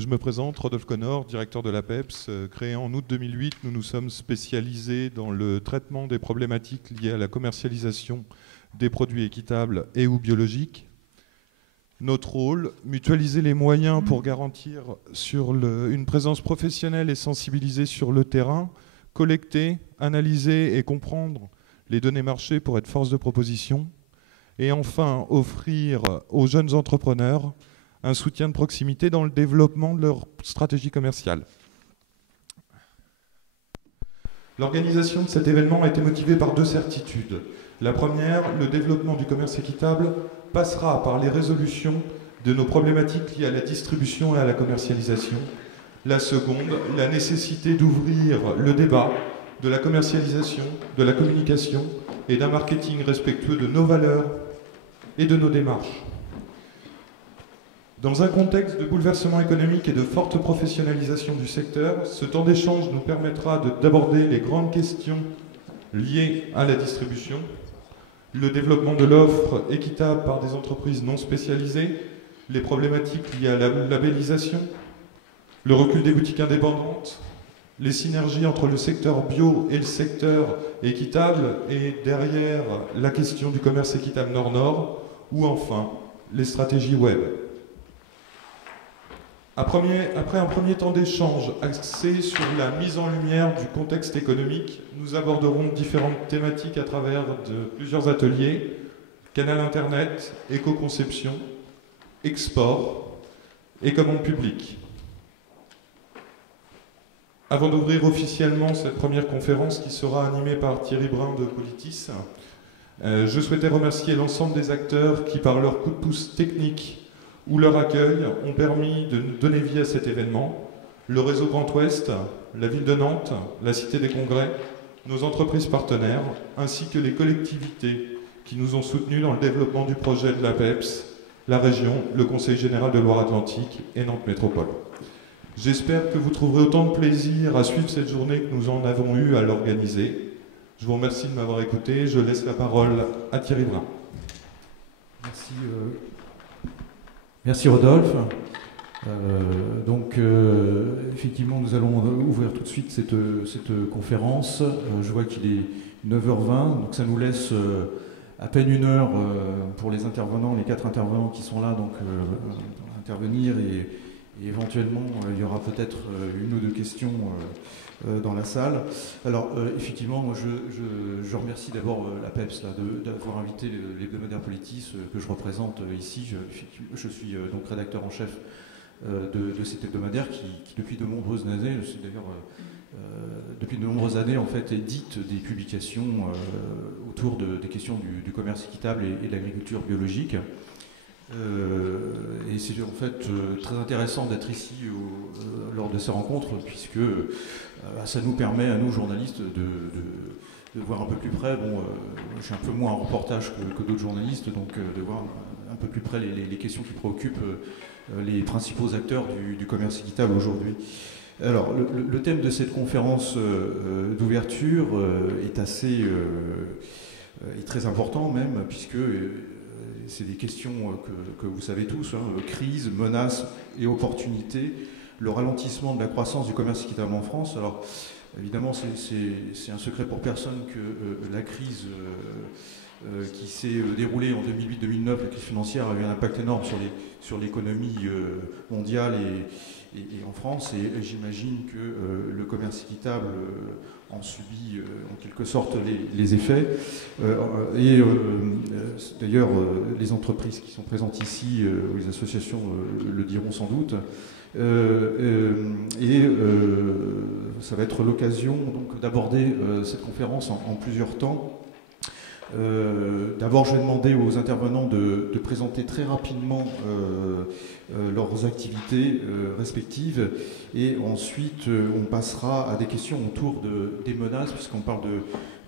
Je me présente, Rodolphe Connor, directeur de l'APEPS. Créé en août 2008, nous nous sommes spécialisés dans le traitement des problématiques liées à la commercialisation des produits équitables et ou biologiques. Notre rôle, mutualiser les moyens pour garantir une présence professionnelle et sensibilisée sur le terrain, collecter, analyser et comprendre les données marché pour être force de proposition, et enfin offrir aux jeunes entrepreneurs un soutien de proximité dans le développement de leur stratégie commerciale. L'organisation de cet événement a été motivée par deux certitudes. La première, le développement du commerce équitable passera par les résolutions de nos problématiques liées à la distribution et à la commercialisation. La seconde, la nécessité d'ouvrir le débat de la commercialisation, de la communication et d'un marketing respectueux de nos valeurs et de nos démarches. Dans un contexte de bouleversement économique et de forte professionnalisation du secteur, ce temps d'échange nous permettra d'aborder les grandes questions liées à la distribution, le développement de l'offre équitable par des entreprises non spécialisées, les problématiques liées à la labellisation, le recul des boutiques indépendantes, les synergies entre le secteur bio et le secteur équitable, et derrière la question du commerce équitable Nord-Nord, ou enfin les stratégies web. Après un premier temps d'échange axé sur la mise en lumière du contexte économique, nous aborderons différentes thématiques à travers plusieurs ateliers: canal Internet, éco-conception, export et commande publique. Avant d'ouvrir officiellement cette première conférence qui sera animée par Thierry Brun de Politis, je souhaitais remercier l'ensemble des acteurs qui, par leur coup de pouce technique ou leur accueil, ont permis de donner vie à cet événement. Le réseau Grand Ouest, la ville de Nantes, la Cité des Congrès, nos entreprises partenaires, ainsi que les collectivités qui nous ont soutenus dans le développement du projet de l'APEPS, la région, le Conseil général de Loire-Atlantique et Nantes Métropole. J'espère que vous trouverez autant de plaisir à suivre cette journée que nous en avons eu à l'organiser. Je vous remercie de m'avoir écouté. Je laisse la parole à Thierry Brun. Merci Rodolphe. Effectivement, nous allons ouvrir tout de suite cette conférence. Je vois qu'il est 9h20, donc ça nous laisse à peine une heure pour les intervenants, les 4 intervenants qui sont là, donc intervenir, et éventuellement il y aura peut-être une ou deux questions dans la salle. Alors effectivement, moi, je remercie d'abord l'APEPS d'avoir invité l'hebdomadaire Politis que je représente ici. Je suis donc rédacteur en chef de cet hebdomadaire qui depuis de nombreuses années, depuis de nombreuses années en fait, édite des publications autour des questions du commerce équitable et de l'agriculture biologique. Et c'est en fait très intéressant d'être ici lors de ces rencontres, puisque ça nous permet à nous journalistes de voir un peu plus près. Bon, je suis un peu moins en reportage que d'autres journalistes, donc de voir un peu plus près les questions qui préoccupent les principaux acteurs du commerce équitable aujourd'hui. Alors, le thème de cette conférence d'ouverture est est très important même, puisque c'est des questions que vous savez tous, crise, menaces et opportunités, le ralentissement de la croissance du commerce équitable en France. Alors, évidemment, c'est un secret pour personne que la crise qui s'est déroulée en 2008-2009, la crise financière, a eu un impact énorme sur l'économie mondiale et en France. Et j'imagine que le commerce équitable en subit en quelque sorte les effets. D'ailleurs, les entreprises qui sont présentes ici, ou les associations le diront sans doute. Ça va être l'occasion donc d'aborder cette conférence en plusieurs temps. D'abord, je vais demander aux intervenants de présenter très rapidement leurs activités respectives, et ensuite on passera à des questions autour des menaces, puisqu'on parle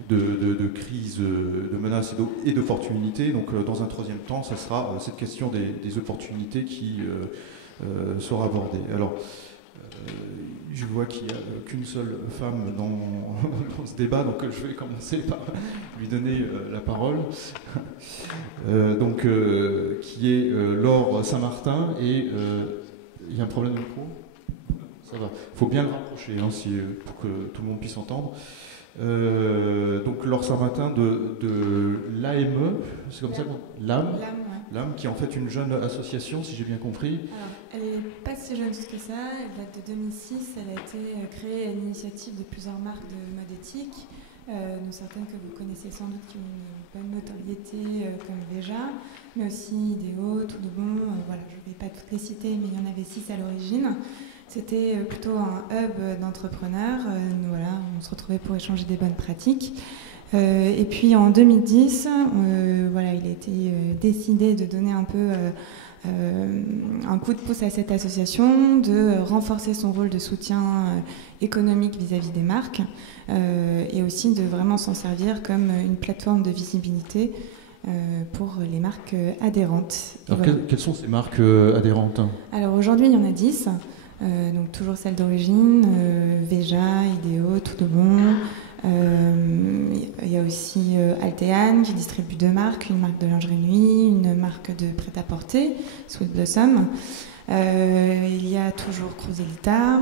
de crise, de menaces et d'opportunités. Donc dans un troisième temps, ça sera cette question des opportunités qui sera abordée. Alors, je vois qu'il n'y a qu'une seule femme dans ce débat, donc je vais commencer par lui donner la parole. Qui est Laure Saint-Martin, et Il y a un problème de micro? Ça va. Il faut bien le rapprocher hein, pour que tout le monde puisse entendre. Donc Laure Sarmatin de l'AME, c'est comme ça qu'on... L'AME, l'AME, qui est en fait une jeune association, si j'ai bien compris. Alors, elle n'est pas si jeune que ça, elle date de 2006, elle a été créée à l'initiative de plusieurs marques de mode éthique, dont certaines que vous connaissez sans doute qui ont une bonne notoriété comme Veja, mais aussi Idéo, Tout de Bon, voilà, je ne vais pas toutes les citer, mais il y en avait 6 à l'origine. C'était plutôt un hub d'entrepreneurs. Voilà, on se retrouvait pour échanger des bonnes pratiques. Et puis en 2010, voilà, il a été décidé de donner un peu un coup de pouce à cette association, de renforcer son rôle de soutien économique vis-à-vis des marques et aussi de vraiment s'en servir comme une plateforme de visibilité pour les marques adhérentes. Alors voilà. Quelles sont ces marques adhérentes? Alors aujourd'hui, il y en a 10. Donc toujours celle d'origine, Veja, Idéo, Tout de Bon. Il y a aussi Altean qui distribue 2 marques, une marque de lingerie nuit, une marque de prêt-à-porter, Sweet Blossom. Il y a toujours Cruzelita.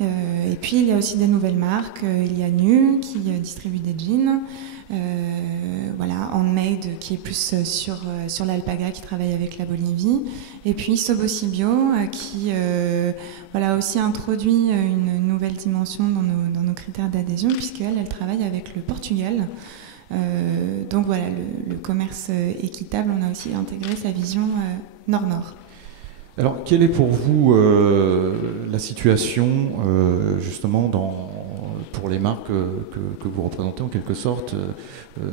Et puis il y a aussi des nouvelles marques. Il y a Nu qui distribue des jeans. Voilà, Handmade qui est plus sur l'alpaga, qui travaille avec la Bolivie, et puis Sobosibio qui voilà, aussi introduit une nouvelle dimension dans nos critères d'adhésion, puisqu'elle travaille avec le Portugal. Donc voilà, le commerce équitable, on a aussi intégré sa vision Nord-Nord. Alors, quelle est pour vous la situation justement pour les marques que vous représentez en quelque sorte,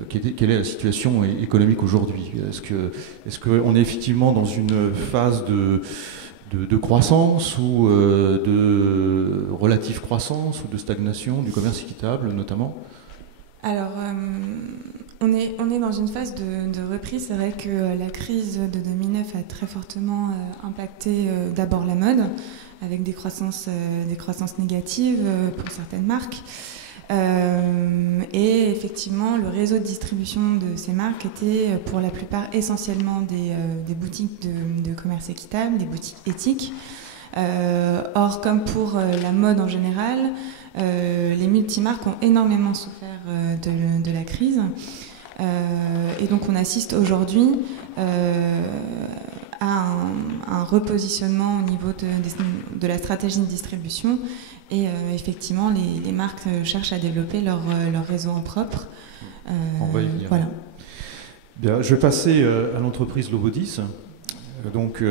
quelle est la situation économique aujourd'hui? Est-ce qu'on est effectivement dans une phase de croissance ou de relative croissance ou de stagnation du commerce équitable notamment? Alors, on est dans une phase de reprise. C'est vrai que la crise de 2009 a très fortement impacté d'abord la mode, avec des croissances négatives pour certaines marques. Et effectivement, le réseau de distribution de ces marques était pour la plupart essentiellement des boutiques de commerce équitable, des boutiques éthiques. Or, comme pour la mode en général, les multimarques ont énormément souffert de la crise. Et donc on assiste aujourd'hui à un repositionnement au niveau de la stratégie de distribution. Et effectivement, les marques cherchent à développer leur réseau en propre. On va y venir. Voilà. Bien, je vais passer à l'entreprise Lobodis. Donc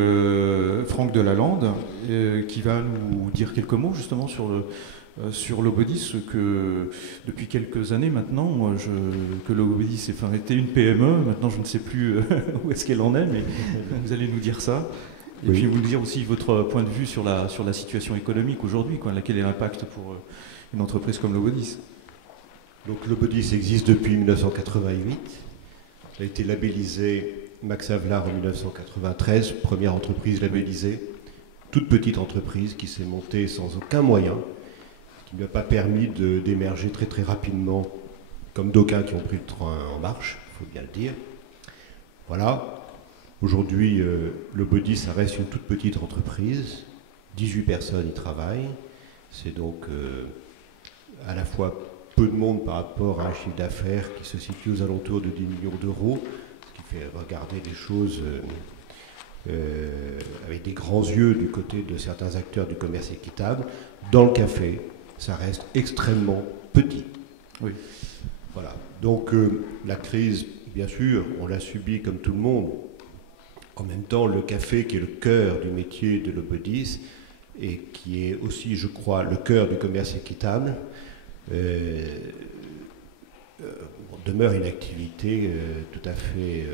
Franck Delalande, qui va nous dire quelques mots justement sur Lobodis, que depuis quelques années maintenant, que Lobodis était une PME, maintenant je ne sais plus où est-ce qu'elle en est, mais vous allez nous dire ça. Et puis vous nous dire aussi votre point de vue sur la situation économique aujourd'hui, quel est l'impact pour une entreprise comme Lobodis. Donc Lobodis existe depuis 1988, il a été labellisé Max Havelaar en 1993, première entreprise labellisée, toute petite entreprise qui s'est montée sans aucun moyen, qui ne lui a pas permis d'émerger très très rapidement, comme d'aucuns qui ont pris le train en marche, il faut bien le dire. Voilà. Aujourd'hui, Lobodis, ça reste une toute petite entreprise, 18 personnes y travaillent, c'est donc à la fois peu de monde par rapport à un chiffre d'affaires qui se situe aux alentours de 10 millions d'euros, ce qui fait regarder les choses avec des grands yeux du côté de certains acteurs du commerce équitable. Dans le café, ça reste extrêmement petit. Oui. Voilà. Donc la crise, bien sûr, on l'a subie comme tout le monde. En même temps, le café, qui est le cœur du métier de Lobodis, et qui est aussi, je crois, le cœur du commerce équitable, demeure une activité tout à fait,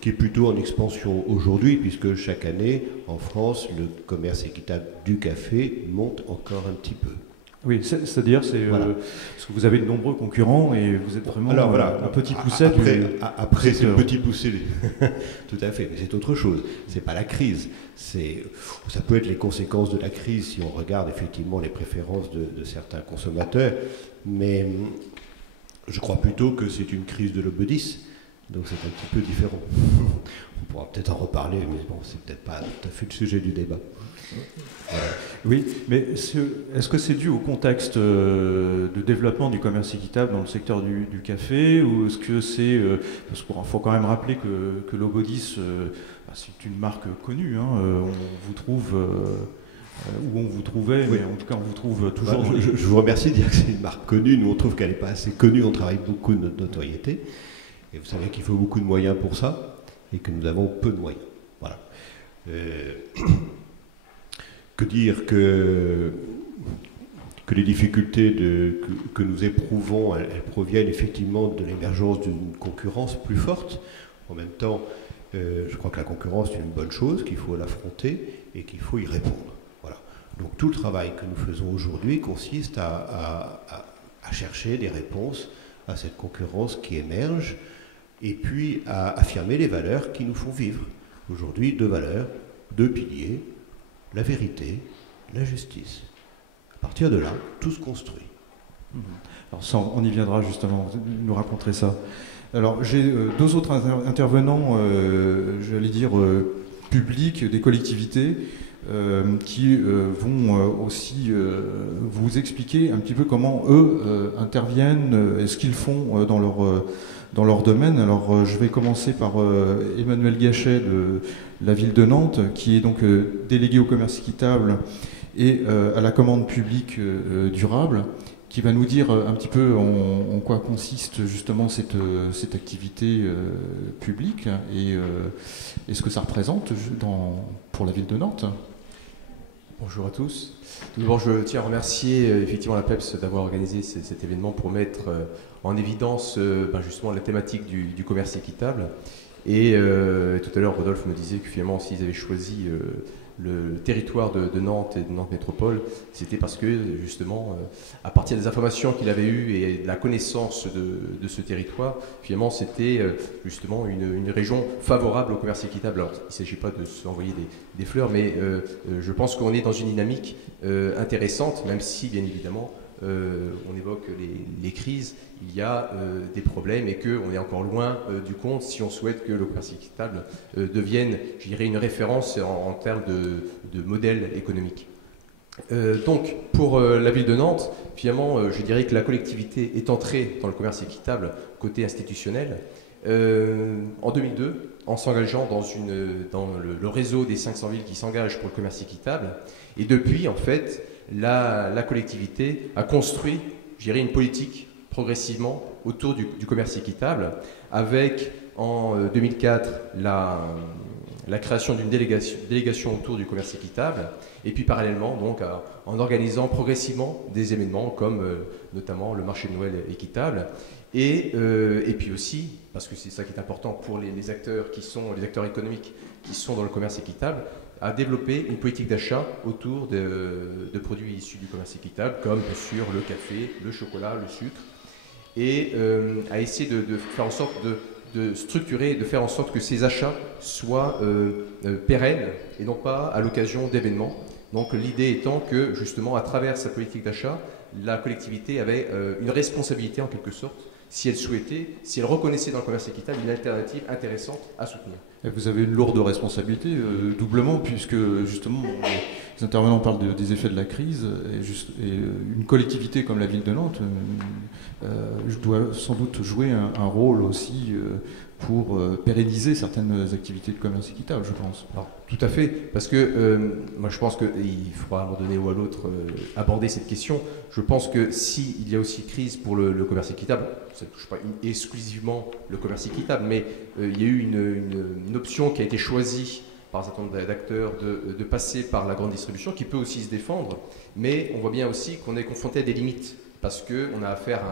qui est plutôt en expansion aujourd'hui, puisque chaque année, en France, le commerce équitable du café monte encore un petit peu. Oui, c'est-à-dire, voilà. Parce que vous avez de nombreux concurrents et vous êtes vraiment un petit pousset Après, c'est le petit pousset, tout à fait, mais c'est autre chose. C'est pas la crise. Ça peut être les conséquences de la crise si on regarde effectivement les préférences de certains consommateurs, mais je crois plutôt que c'est une crise de Lobodis, donc c'est un petit peu différent. On pourra peut-être en reparler, mais bon, c'est peut-être pas tout à fait le sujet du débat. Oui, mais est-ce que c'est dû au contexte de développement du commerce équitable dans le secteur du café, ou est-ce que c'est... parce qu'il faut quand même rappeler que Lobodis, c'est une marque connue, hein, on vous trouve... où on vous trouvait, oui. Mais en tout cas on vous trouve toujours... je vous remercie de dire que c'est une marque connue. Nous on trouve qu'elle n'est pas assez connue, on travaille beaucoup de notre notoriété. Et vous savez qu'il faut beaucoup de moyens pour ça, et que nous avons peu de moyens. Voilà. Que dire que les difficultés que nous éprouvons, elles proviennent effectivement de l'émergence d'une concurrence plus forte. En même temps, je crois que la concurrence est une bonne chose, qu'il faut l'affronter et qu'il faut y répondre. Voilà. Donc tout le travail que nous faisons aujourd'hui consiste à chercher des réponses à cette concurrence qui émerge et puis à affirmer les valeurs qui nous font vivre. Aujourd'hui, 2 valeurs, 2 piliers, la vérité, la justice. À partir de là, tout se construit. Alors ça, on y viendra justement, vous nous raconterez ça. Alors j'ai 2 autres intervenants, j'allais dire publics, des collectivités, qui vont aussi vous expliquer un petit peu comment eux interviennent et ce qu'ils font dans leur domaine. Alors je vais commencer par Emmanuel Gachet de la ville de Nantes, qui est donc délégué au commerce équitable et à la commande publique durable, qui va nous dire un petit peu en quoi consiste justement cette activité publique et ce que ça représente pour la ville de Nantes. Bonjour à tous. Tout d'abord, je tiens à remercier effectivement la PEPS d'avoir organisé cet événement pour mettre en évidence justement la thématique du commerce équitable. Et tout à l'heure, Rodolphe me disait que finalement, s'ils avaient choisi le territoire de Nantes et de Nantes Métropole, c'était parce que justement, à partir des informations qu'il avait eues et de la connaissance de ce territoire, finalement, c'était justement une région favorable au commerce équitable. Alors, il ne s'agit pas de s'envoyer des fleurs, mais je pense qu'on est dans une dynamique intéressante, même si, bien évidemment, on évoque les crises, il y a des problèmes et qu'on est encore loin du compte si on souhaite que le commerce équitable devienne, je dirais, une référence en termes de modèle économique. Donc, pour la ville de Nantes, finalement, je dirais que la collectivité est entrée dans le commerce équitable côté institutionnel en 2002, en s'engageant dans le réseau des 500 villes qui s'engagent pour le commerce équitable. Et depuis, en fait, la collectivité a construit, je dirais, une politique progressivement autour du commerce équitable, avec en 2004 la création d'une délégation autour du commerce équitable, et puis parallèlement donc en organisant progressivement des événements comme notamment le marché de Noël équitable, et puis aussi, parce que c'est ça qui est important pour les acteurs qui sont les acteurs économiques qui sont dans le commerce équitable, à développer une politique d'achat autour de produits issus du commerce équitable, comme bien sûr le café, le chocolat, le sucre, et à essayer de faire en sorte de structurer et de faire en sorte que ces achats soient pérennes et non pas à l'occasion d'événements. Donc l'idée étant que justement à travers sa politique d'achat, la collectivité avait une responsabilité en quelque sorte, si elle souhaitait, si elle reconnaissait dans le commerce équitable une alternative intéressante à soutenir. Et vous avez une lourde responsabilité, doublement, puisque justement les intervenants parlent des effets de la crise, et une collectivité comme la ville de Nantes doit sans doute jouer un rôle aussi pour pérenniser certaines activités de commerce équitable, je pense. Alors, tout à fait, parce que moi je pense qu'il faudra à un moment donné ou à l'autre aborder cette question. Je pense que s'il y a aussi crise pour le commerce équitable, ça ne touche pas exclusivement le commerce équitable, mais il y a eu une option qui a été choisie par un certain nombre d'acteurs de passer par la grande distribution, qui peut aussi se défendre, mais on voit bien aussi qu'on est confronté à des limites, parce qu'on a affaire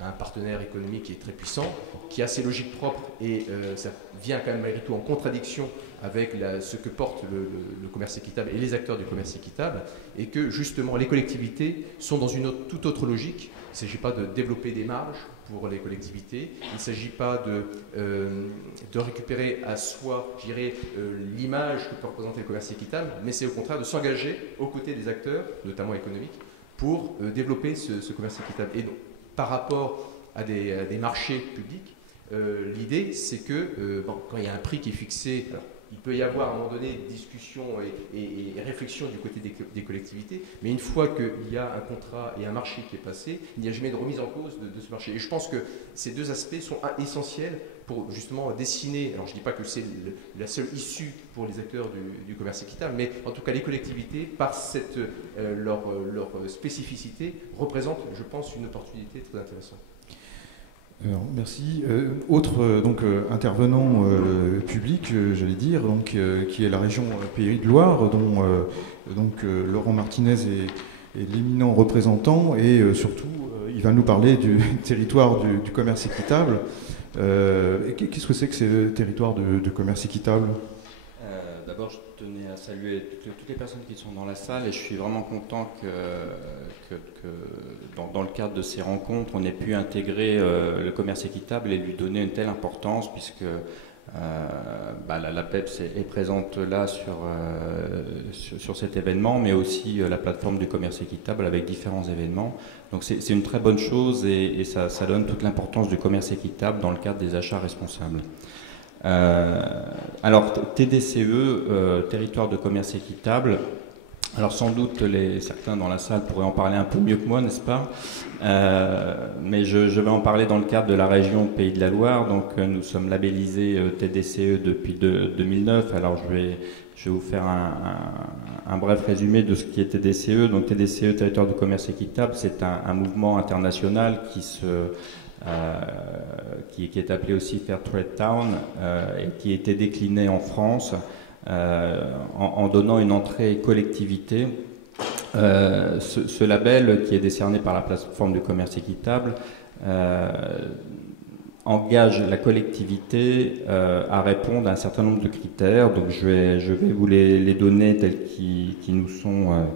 à un partenaire économique qui est très puissant, qui a ses logiques propres, et ça vient quand même malgré tout en contradiction avec ce que porte le commerce équitable et les acteurs du commerce équitable, et que justement les collectivités sont dans une toute autre logique. Il ne s'agit pas de développer des marges pour les collectivités, il ne s'agit pas de récupérer à soi, je dirais, l'image que peut représenter le commerce équitable, mais c'est au contraire de s'engager aux côtés des acteurs, notamment économiques, pour développer ce commerce équitable. Et donc, par rapport à des marchés publics, l'idée c'est que quand il y a un prix qui est fixé, alors, il peut y avoir à un moment donné discussion et réflexion du côté des collectivités, mais une fois qu'il y a un contrat et un marché qui est passé, il n'y a jamais de remise en cause de ce marché. Et je pense que ces deux aspects sont essentiels pour justement dessiner, alors je ne dis pas que c'est la seule issue pour les acteurs du commerce équitable, mais en tout cas les collectivités, par leur spécificité, représentent, je pense, une opportunité très intéressante. Alors, merci. Autre intervenant public, j'allais dire, qui est la région Pays de Loire, dont Laurent Martinez est l'éminent représentant, et surtout, il va nous parler du territoire du commerce équitable. Qu'est-ce que c'est que ces territoires de commerce équitable ? D'abord, je tenais à saluer toutes les personnes qui sont dans la salle, et je suis vraiment content que dans le cadre de ces rencontres, on ait pu intégrer le commerce équitable et lui donner une telle importance, puisque la PEPS est présente là sur cet événement, mais aussi la plateforme du commerce équitable avec différents événements. Donc c'est une très bonne chose, et ça donne toute l'importance du commerce équitable dans le cadre des achats responsables. Alors TDCE, territoire de commerce équitable, alors sans doute certains dans la salle pourraient en parler un peu mieux que moi, n'est-ce pas, mais je vais en parler dans le cadre de la région Pays de la Loire. Donc nous sommes labellisés TDCE depuis 2009. Alors je vais vous faire un bref résumé de ce qui est TDCE. Donc TDCE, territoire de commerce équitable, c'est un mouvement international qui est appelé aussi Fair Trade Town, et qui a été décliné en France en donnant une entrée collectivité. Ce label, qui est décerné par la plateforme du commerce équitable, engage la collectivité à répondre à un certain nombre de critères. Donc je vais vous les donner tels qui nous sont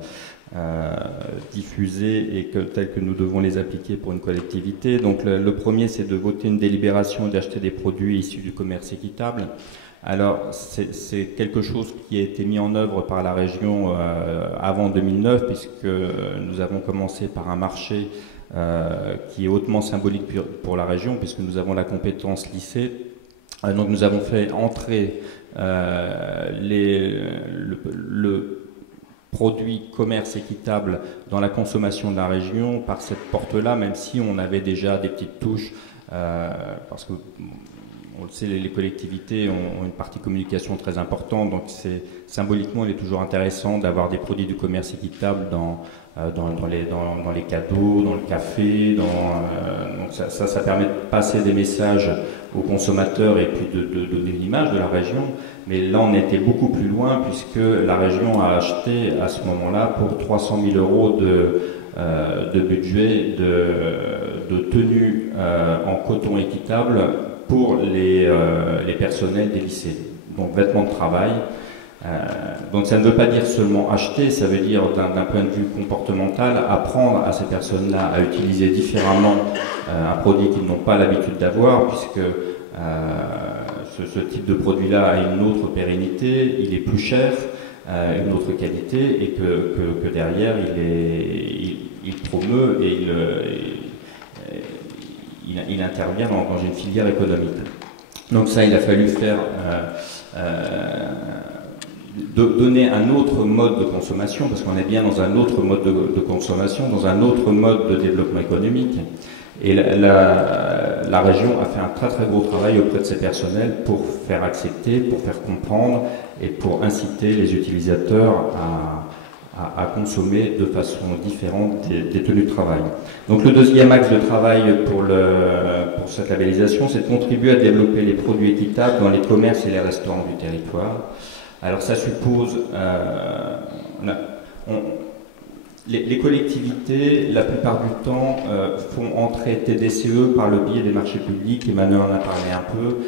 diffusés et tels que nous devons les appliquer pour une collectivité. Donc le premier, c'est de voter une délibération et d'acheter des produits issus du commerce équitable. Alors c'est quelque chose qui a été mis en œuvre par la région avant 2009, puisque nous avons commencé par un marché qui est hautement symbolique pour la région, puisque nous avons la compétence lycée. Donc nous avons fait entrer le produit commerce équitable dans la consommation de la région par cette porte-là, même si on avait déjà des petites touches, parce que on le sait, les collectivités ont une partie communication très importante, donc symboliquement il est toujours intéressant d'avoir des produits du commerce équitable dans les cadeaux, dans le café, donc ça permet de passer des messages aux consommateurs et puis de donner une image de la région. Mais là on était beaucoup plus loin, puisque la région a acheté à ce moment-là pour 300 000 € de budget de tenue en coton équitable pour les personnels des lycées, donc vêtements de travail. Donc ça ne veut pas dire seulement acheter, ça veut dire d'un point de vue comportemental, apprendre à ces personnes-là à utiliser différemment un produit qu'ils n'ont pas l'habitude d'avoir, puisque ce type de produit-là a une autre pérennité, il est plus cher, une autre qualité, et que derrière il promeut et il intervient dans une filière économique. Donc ça, il a fallu faire donner un autre mode de consommation, parce qu'on est bien dans un autre mode de consommation, dans un autre mode de développement économique. Et la région a fait un très très gros travail auprès de ses personnels pour faire accepter, pour faire comprendre et pour inciter les utilisateurs à consommer de façon différente des tenues de travail. Donc le deuxième axe de travail pour cette labellisation, c'est de contribuer à développer les produits équitables dans les commerces et les restaurants du territoire. Alors ça suppose, les collectivités, la plupart du temps, font entrer TDCE par le biais des marchés publics. Emmanuel en a parlé un peu.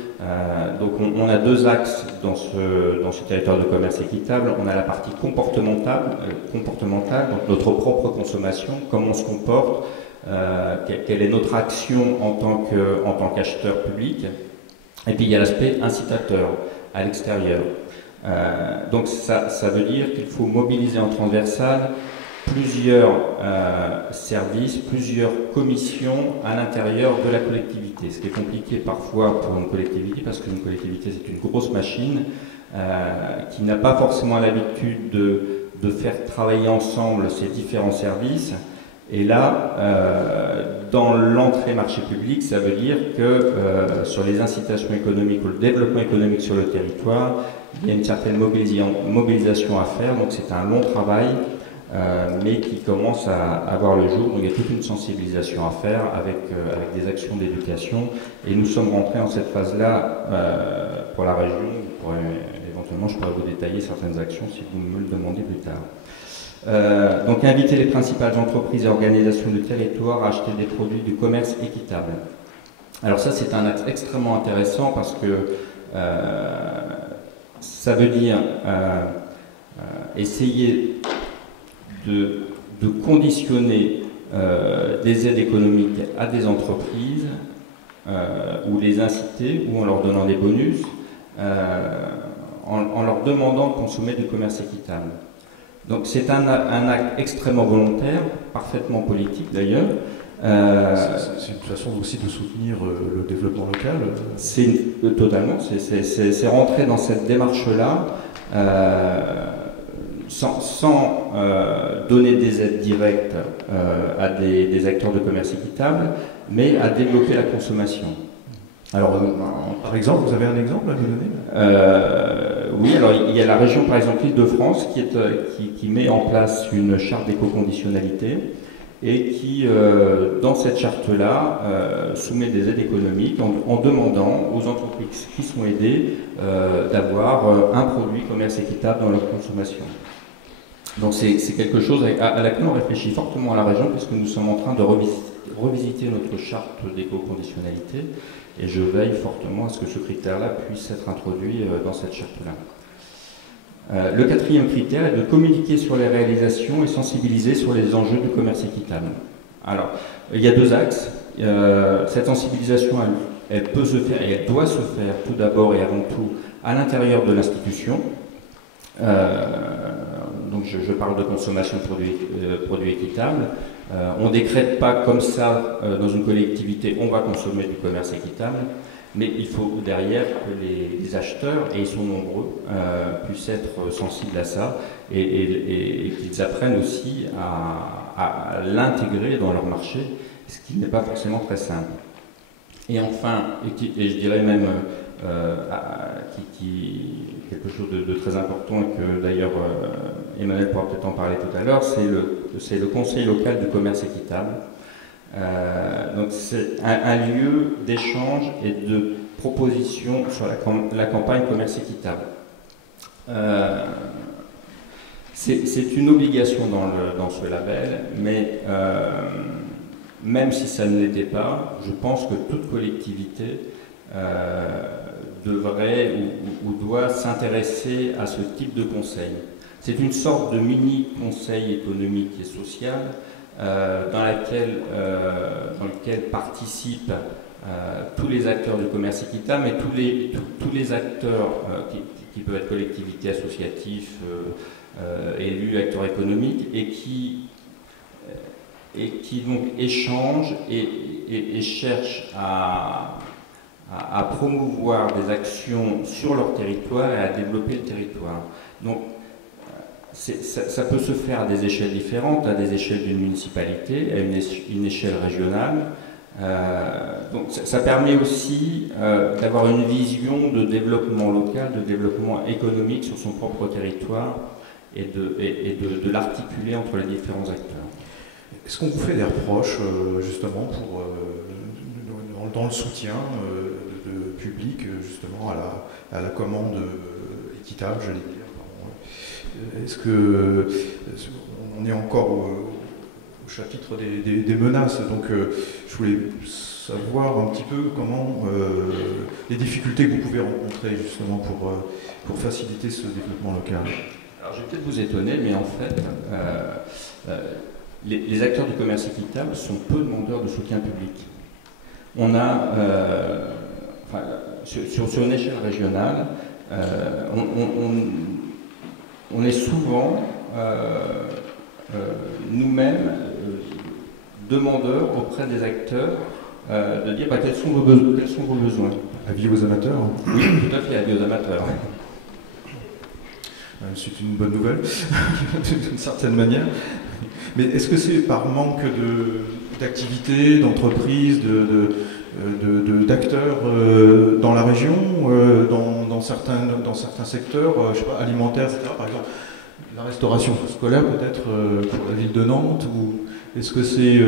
Donc on a deux axes dans ce territoire de commerce équitable. On a la partie comportementale, donc notre propre consommation, comment on se comporte, quelle est notre action en tant qu'acheteur public. Et puis il y a l'aspect incitateur à l'extérieur. Donc ça veut dire qu'il faut mobiliser en transversal plusieurs services, plusieurs commissions à l'intérieur de la collectivité. Ce qui est compliqué parfois pour une collectivité, parce qu'une collectivité c'est une grosse machine, qui n'a pas forcément l'habitude de faire travailler ensemble ces différents services. Et là, dans l'entrée marché public, ça veut dire que sur les incitations économiques ou le développement économique sur le territoire, il y a une certaine mobilisation à faire, donc c'est un long travail, mais qui commence à avoir le jour. Donc il y a toute une sensibilisation à faire avec des actions d'éducation, et nous sommes rentrés en cette phase-là pour la région. Éventuellement, je pourrais vous détailler certaines actions si vous me le demandez plus tard. Donc inviter les principales entreprises et organisations du territoire à acheter des produits du commerce équitable. Alors ça, c'est un axe extrêmement intéressant parce que ça veut dire essayer de conditionner des aides économiques à des entreprises ou les inciter, ou en leur donnant des bonus, en leur demandant de consommer du commerce équitable. Donc c'est un acte extrêmement volontaire, parfaitement politique d'ailleurs. C'est une façon aussi de soutenir le développement local. Totalement, c'est rentrer dans cette démarche-là sans donner des aides directes à des acteurs de commerce équitable, mais à développer la consommation. Alors, par exemple, vous avez un exemple à nous donner? Oui, alors il y a la région, par exemple, l'Île-de-France, qui met en place une charte d'éco-conditionnalité et qui, dans cette charte-là, soumet des aides économiques en demandant aux entreprises qui sont aidées d'avoir un produit commerce équitable dans leur consommation. Donc c'est quelque chose à laquelle on réfléchit fortement à la région, puisque nous sommes en train de revisiter notre charte d'éco-conditionnalité, et je veille fortement à ce que ce critère-là puisse être introduit dans cette charte-là. Le quatrième critère est de communiquer sur les réalisations et sensibiliser sur les enjeux du commerce équitable. Alors, il y a deux axes. Cette sensibilisation, elle peut se faire et elle doit se faire tout d'abord et avant tout à l'intérieur de l'institution. Donc je parle de consommation de produits équitables. On ne décrète pas comme ça dans une collectivité, on va consommer du commerce équitable, mais il faut derrière que les acheteurs, et ils sont nombreux, puissent être sensibles à ça et qu'ils apprennent aussi à l'intégrer dans leur marché, ce qui n'est pas forcément très simple. Et enfin, et je dirais même quelque chose de très important, et que d'ailleurs Emmanuel pourra peut-être en parler tout à l'heure, c'est le Conseil local du commerce équitable. Donc c'est un lieu d'échange et de proposition sur la campagne commerce équitable. C'est une obligation dans ce label, mais même si ça ne l'était pas, je pense que toute collectivité devrait ou doit s'intéresser à ce type de conseil. C'est une sorte de mini-conseil économique et social dans lequel participent tous les acteurs du commerce équitable, mais tous les acteurs qui peuvent être collectivités, associatifs, élus, acteurs économiques, et qui donc échangent et cherchent à promouvoir des actions sur leur territoire et à développer le territoire. Donc, ça peut se faire à des échelles différentes, à des échelles d'une municipalité, à une échelle régionale. Donc, ça permet aussi d'avoir une vision de développement local, de développement économique sur son propre territoire et de l'articuler entre les différents acteurs. Est-ce qu'on vous fait des reproches, justement, dans le soutien public, justement, à la commande équitable, j'allais dire? Est-ce que on est encore au chapitre des menaces? Donc, je voulais savoir un petit peu comment les difficultés que vous pouvez rencontrer, justement, pour faciliter ce développement local. Alors, je vais peut-être vous étonner, mais en fait, les acteurs du commerce équitable sont peu demandeurs de soutien public. On a, sur une échelle régionale, on est souvent nous-mêmes demandeurs auprès des acteurs de dire quels sont vos besoins. Avis aux amateurs? Oui, tout à fait, avis aux amateurs. C'est une bonne nouvelle, d'une certaine manière. Mais est-ce que c'est par manque d'activité, d'entreprise, d'acteurs dans la région, dans certains secteurs, je sais pas, alimentaires, etc. Par exemple, la restauration scolaire peut-être pour la ville de Nantes, ou est-ce que c'est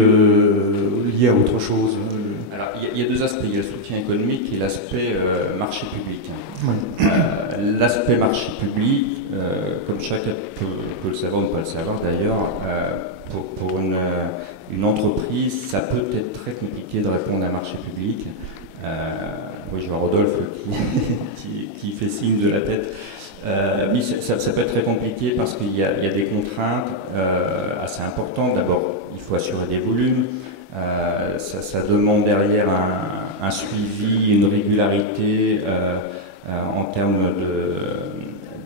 lié à autre chose? Alors, il y a deux aspects, il y a le soutien économique et l'aspect marché public. Oui. L'aspect marché public, comme chacun peut le savoir ou ne pas le savoir d'ailleurs, pour une entreprise, ça peut être très compliqué de répondre à un marché public. Oui, je vois Rodolphe qui fait signe de la tête. Oui, ça peut être très compliqué parce qu'il y a des contraintes assez importantes. D'abord, il faut assurer des volumes. Ça demande derrière un suivi, une régularité en termes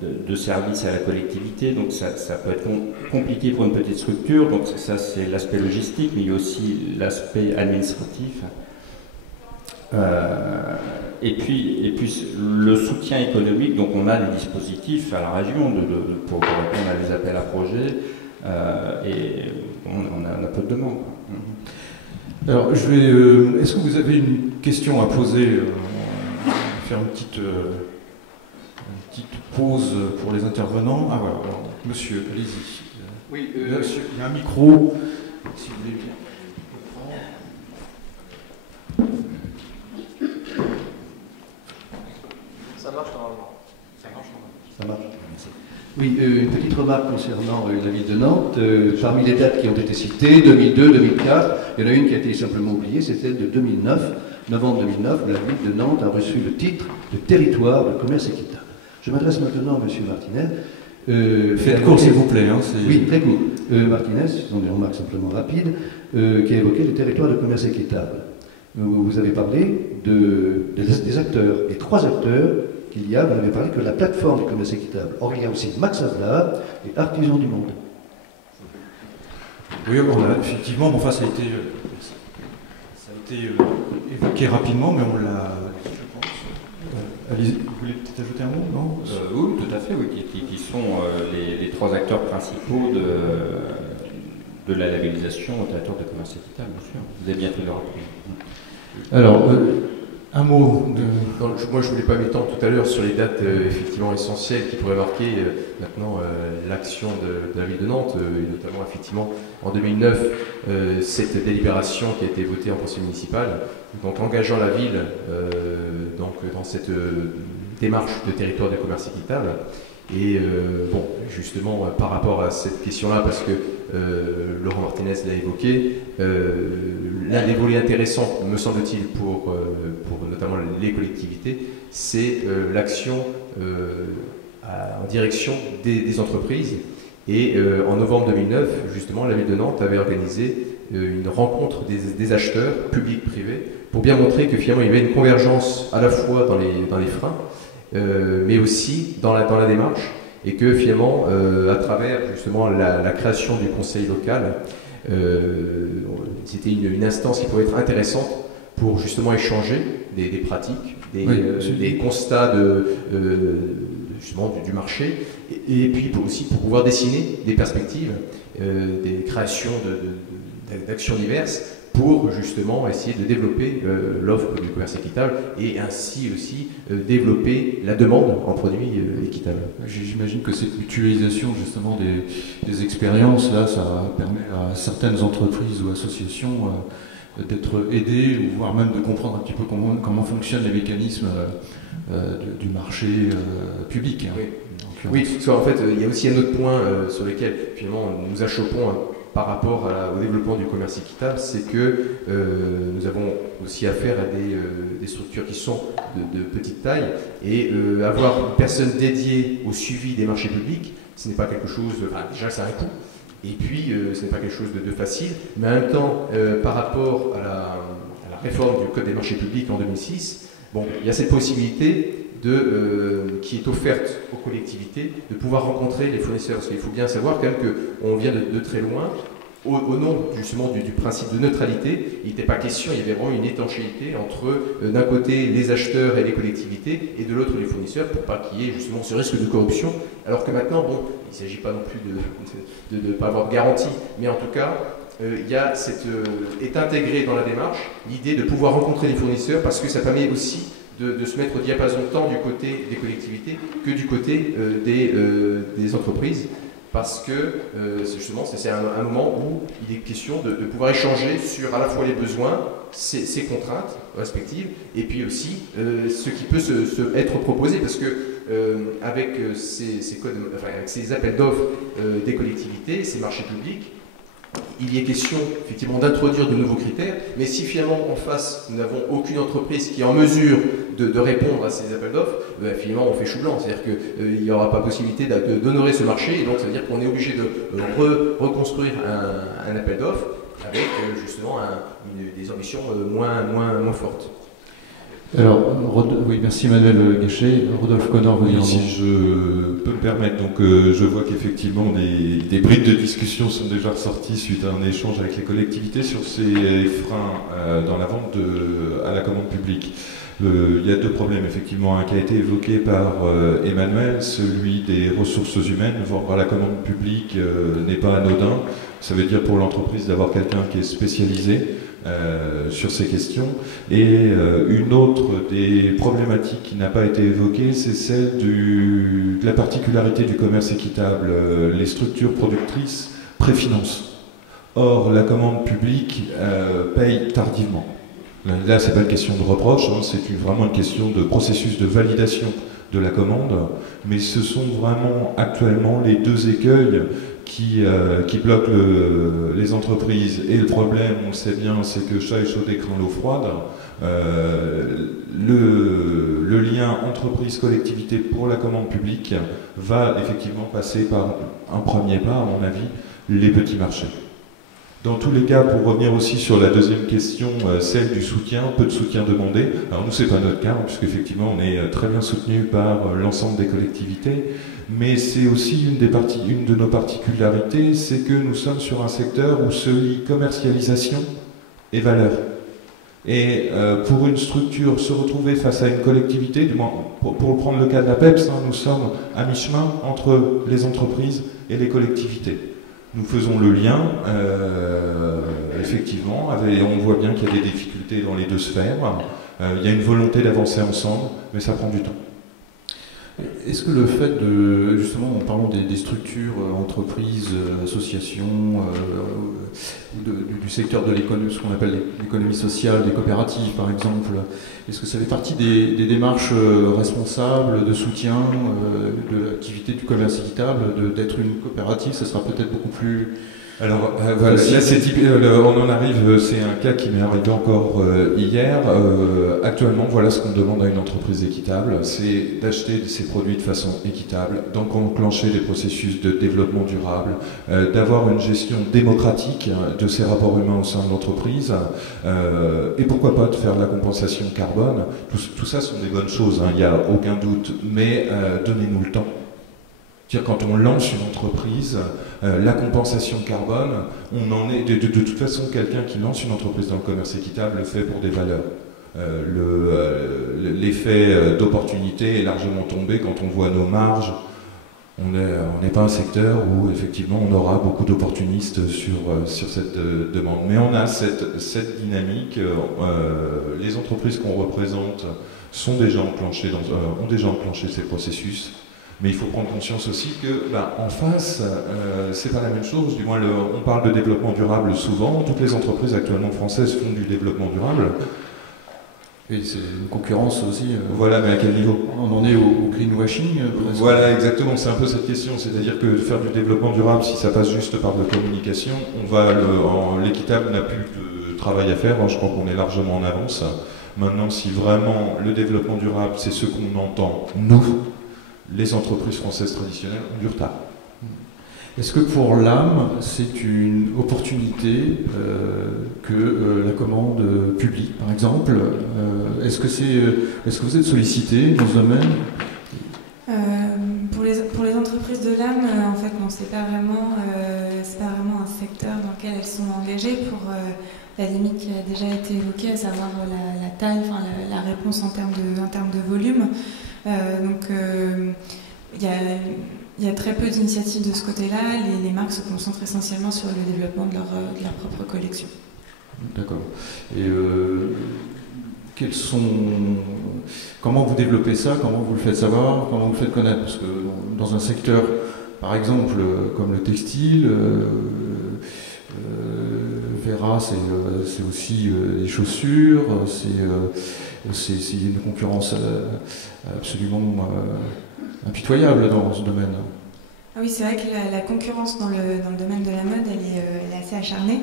de service à la collectivité. Donc ça peut être compliqué pour une petite structure. Donc ça, c'est l'aspect logistique, mais il y a aussi l'aspect administratif. Et puis le soutien économique, donc on a des dispositifs à la région pour répondre à des appels à projets et on a peu de demandes. Alors, est-ce que vous avez une question à poser? On va faire une petite pause pour les intervenants. Ah voilà, alors, monsieur, allez-y. Oui, monsieur, il y a un micro, si vous voulez bien. Ça marche normalement. Ça marche. Oui, une petite remarque concernant la ville de Nantes. Parmi les dates qui ont été citées, 2002, 2004, il y en a une qui a été simplement oubliée, c'est celle de 2009, novembre 2009, où la ville de Nantes a reçu le titre de territoire de commerce équitable. Je m'adresse maintenant à M. Martinez. Faites court, s'il vous plaît. Hein, oui, très court. Martinez, ce sont des remarques simplement rapides, qui a évoqué le territoire de commerce équitable. Vous avez parlé des acteurs, les trois acteurs qu'il y a, vous avez parlé que la plateforme du commerce équitable. Or, il y a aussi Max Havelaar et Artisans du Monde. Oui, effectivement, bon, enfin, ça a été évoqué rapidement, mais on l'a, je pense. Allez-y, vous voulez peut-être ajouter un mot, non? Oui, tout à fait, oui, qui sont les trois acteurs principaux de la labellisation au territoire de commerce équitable, bien sûr. Vous avez bien fait de le rappeler. Alors, un mot de... Non, moi, je ne voulais pas m'étendre tout à l'heure sur les dates effectivement essentielles qui pourraient marquer maintenant l'action de la ville de Nantes, et notamment effectivement en 2009, cette délibération qui a été votée en conseil municipal, donc engageant la ville donc, dans cette démarche de territoire de commerce équitable. Et bon, justement, par rapport à cette question-là, parce que Laurent Martinez l'a évoqué, l'un des volets intéressants, me semble-t-il, pour notamment les collectivités, c'est l'action en direction des entreprises. Et en novembre 2009, justement, la ville de Nantes avait organisé une rencontre des acheteurs publics-privés pour bien montrer que finalement il y avait une convergence à la fois dans les freins, mais aussi dans la démarche, et que finalement, à travers justement la création du conseil local, c'était une instance qui pouvait être intéressante pour justement échanger des pratiques, des constats justement du marché, et puis aussi pour pouvoir dessiner des perspectives, des créations d'actions diverses, pour justement essayer de développer l'offre du commerce équitable et ainsi aussi développer la demande en produits équitables. J'imagine que cette mutualisation justement des expériences, là, ça permet à certaines entreprises ou associations d'être aidées, ou voire même de comprendre un petit peu comment fonctionnent les mécanismes du marché public. Hein. Oui. Donc, oui, parce qu'en fait, il y a aussi un autre point sur lequel finalement nous achoppons par rapport au développement du commerce équitable, c'est que nous avons aussi affaire à des structures qui sont de petite taille, et avoir une personne dédiée au suivi des marchés publics, ce n'est pas quelque chose, enfin, déjà ça a un coût, et puis ce n'est pas quelque chose de facile, mais en même temps, par rapport à la réforme du Code des marchés publics en 2006, bon, il y a cette possibilité qui est offerte aux collectivités de pouvoir rencontrer les fournisseurs. Parce qu'il faut bien savoir quand même qu'on vient de très loin, au nom justement du principe de neutralité, il n'était pas question, il y avait vraiment une étanchéité entre d'un côté les acheteurs et les collectivités et de l'autre les fournisseurs pour pas qu'il y ait justement ce risque de corruption. Alors que maintenant, bon, il ne s'agit pas non plus de ne pas avoir de garantie, mais en tout cas, il y a est intégré dans la démarche l'idée de pouvoir rencontrer les fournisseurs parce que ça permet aussi de se mettre au diapason tant du côté des collectivités que du côté des entreprises. Parce que justement, c'est un moment où il est question de pouvoir échanger sur à la fois les besoins, ses contraintes respectives, et puis aussi ce qui peut être proposé. Parce que avec ces appels d'offres des collectivités, ces marchés publics, il y est question effectivement d'introduire de nouveaux critères, mais si finalement en face nous n'avons aucune entreprise qui est en mesure de répondre à ces appels d'offres, finalement on fait chou blanc, c'est-à-dire qu'il n'y aura pas possibilité d'honorer ce marché, et donc ça veut dire qu'on est obligé de reconstruire un appel d'offres avec justement des ambitions moins fortes. Alors, oui, merci Emmanuel Guéchet. Rodolphe Connor, vous oui, si je peux me permettre, donc je vois qu'effectivement des brides de discussion sont déjà ressorties suite à un échange avec les collectivités sur ces freins dans la vente à la commande publique. Il y a deux problèmes, effectivement, un qui a été évoqué par Emmanuel, celui des ressources humaines. Vendre à la commande publique n'est pas anodin. Ça veut dire pour l'entreprise d'avoir quelqu'un qui est spécialisé sur ces questions. Et une autre des problématiques qui n'a pas été évoquée, c'est celle de la particularité du commerce équitable. Les structures productrices préfinancent. Or, la commande publique paye tardivement. Là, c'est pas une question de reproche, hein, c'est vraiment une question de processus de validation de la commande, mais ce sont vraiment actuellement les deux écueils qui bloquent les entreprises. Et le problème, on le sait bien, c'est que chat échaudé craint l'eau froide. Le lien entreprise-collectivité pour la commande publique va effectivement passer par un premier pas, à mon avis, les petits marchés. Dans tous les cas, pour revenir aussi sur la deuxième question, celle du soutien, peu de soutien demandé. Alors nous, c'est pas notre cas, puisqu'effectivement, on est très bien soutenu par l'ensemble des collectivités. Mais c'est aussi une de nos particularités, c'est que nous sommes sur un secteur où se lie commercialisation et valeur. Et pour une structure, se retrouver face à une collectivité, du moins pour prendre le cas de la PEPS, nous sommes à mi-chemin entre les entreprises et les collectivités. Nous faisons le lien, effectivement, on voit bien qu'il y a des difficultés dans les deux sphères. Il y a une volonté d'avancer ensemble, mais ça prend du temps. Est-ce que le fait de, justement, en parlant des structures, entreprises, associations, du secteur de l'économie, ce qu'on appelle l'économie sociale, des coopératives par exemple, est-ce que ça fait partie des démarches responsables de soutien de l'activité du commerce équitable, d'être une coopérative, ça sera peut-être beaucoup plus... Alors voilà, là c'est on en arrive, c'est un cas qui m'est arrivé encore hier. Actuellement, voilà ce qu'on demande à une entreprise équitable, c'est d'acheter ses produits de façon équitable, d'enclencher des processus de développement durable, d'avoir une gestion démocratique de ses rapports humains au sein de l'entreprise, et pourquoi pas de faire de la compensation carbone. Tout ça sont des bonnes choses, hein, il n'y a aucun doute, mais donnez-nous le temps. Quand on lance une entreprise, la compensation carbone, on en est de toute façon quelqu'un qui lance une entreprise dans le commerce équitable le fait pour des valeurs. L'effet d'opportunité est largement tombé quand on voit nos marges. On n'est pas un secteur où effectivement on aura beaucoup d'opportunistes sur cette demande. Mais on a cette dynamique. Les entreprises qu'on représente ont déjà enclenché ces processus. Mais il faut prendre conscience aussi que, en face, c'est pas la même chose. Du moins, on parle de développement durable souvent. Toutes les entreprises actuellement françaises font du développement durable. Et c'est une concurrence aussi. Voilà, mais à quel niveau? On en est au greenwashing. Voilà, exactement. C'est un peu cette question. C'est-à-dire que faire du développement durable, si ça passe juste par de la communication, l'équitable n'a plus de travail à faire. Je crois qu'on est largement en avance. Maintenant, si vraiment le développement durable, c'est ce qu'on entend, nous, les entreprises françaises traditionnelles ont du retard. Est-ce que pour l'âme, c'est une opportunité que la commande publique, par exemple, est-ce que vous êtes sollicité dans ce domaine? Pour les entreprises de l'âme, en fait, non, c'est pas vraiment un secteur dans lequel elles sont engagées pour la limite qui a déjà été évoquée, à savoir la taille, enfin, la réponse en termes de volume. Donc, il y a très peu d'initiatives de ce côté-là. Les marques se concentrent essentiellement sur le développement de leur propre collection. D'accord. Et comment vous développez ça? Comment vous le faites savoir? Comment vous le faites connaître? Parce que dans un secteur, par exemple, comme le textile, Vera, c'est aussi les chaussures, c'est une concurrence absolument impitoyable dans ce domaine. Ah oui, c'est vrai que la concurrence dans le domaine de la mode, elle est assez acharnée.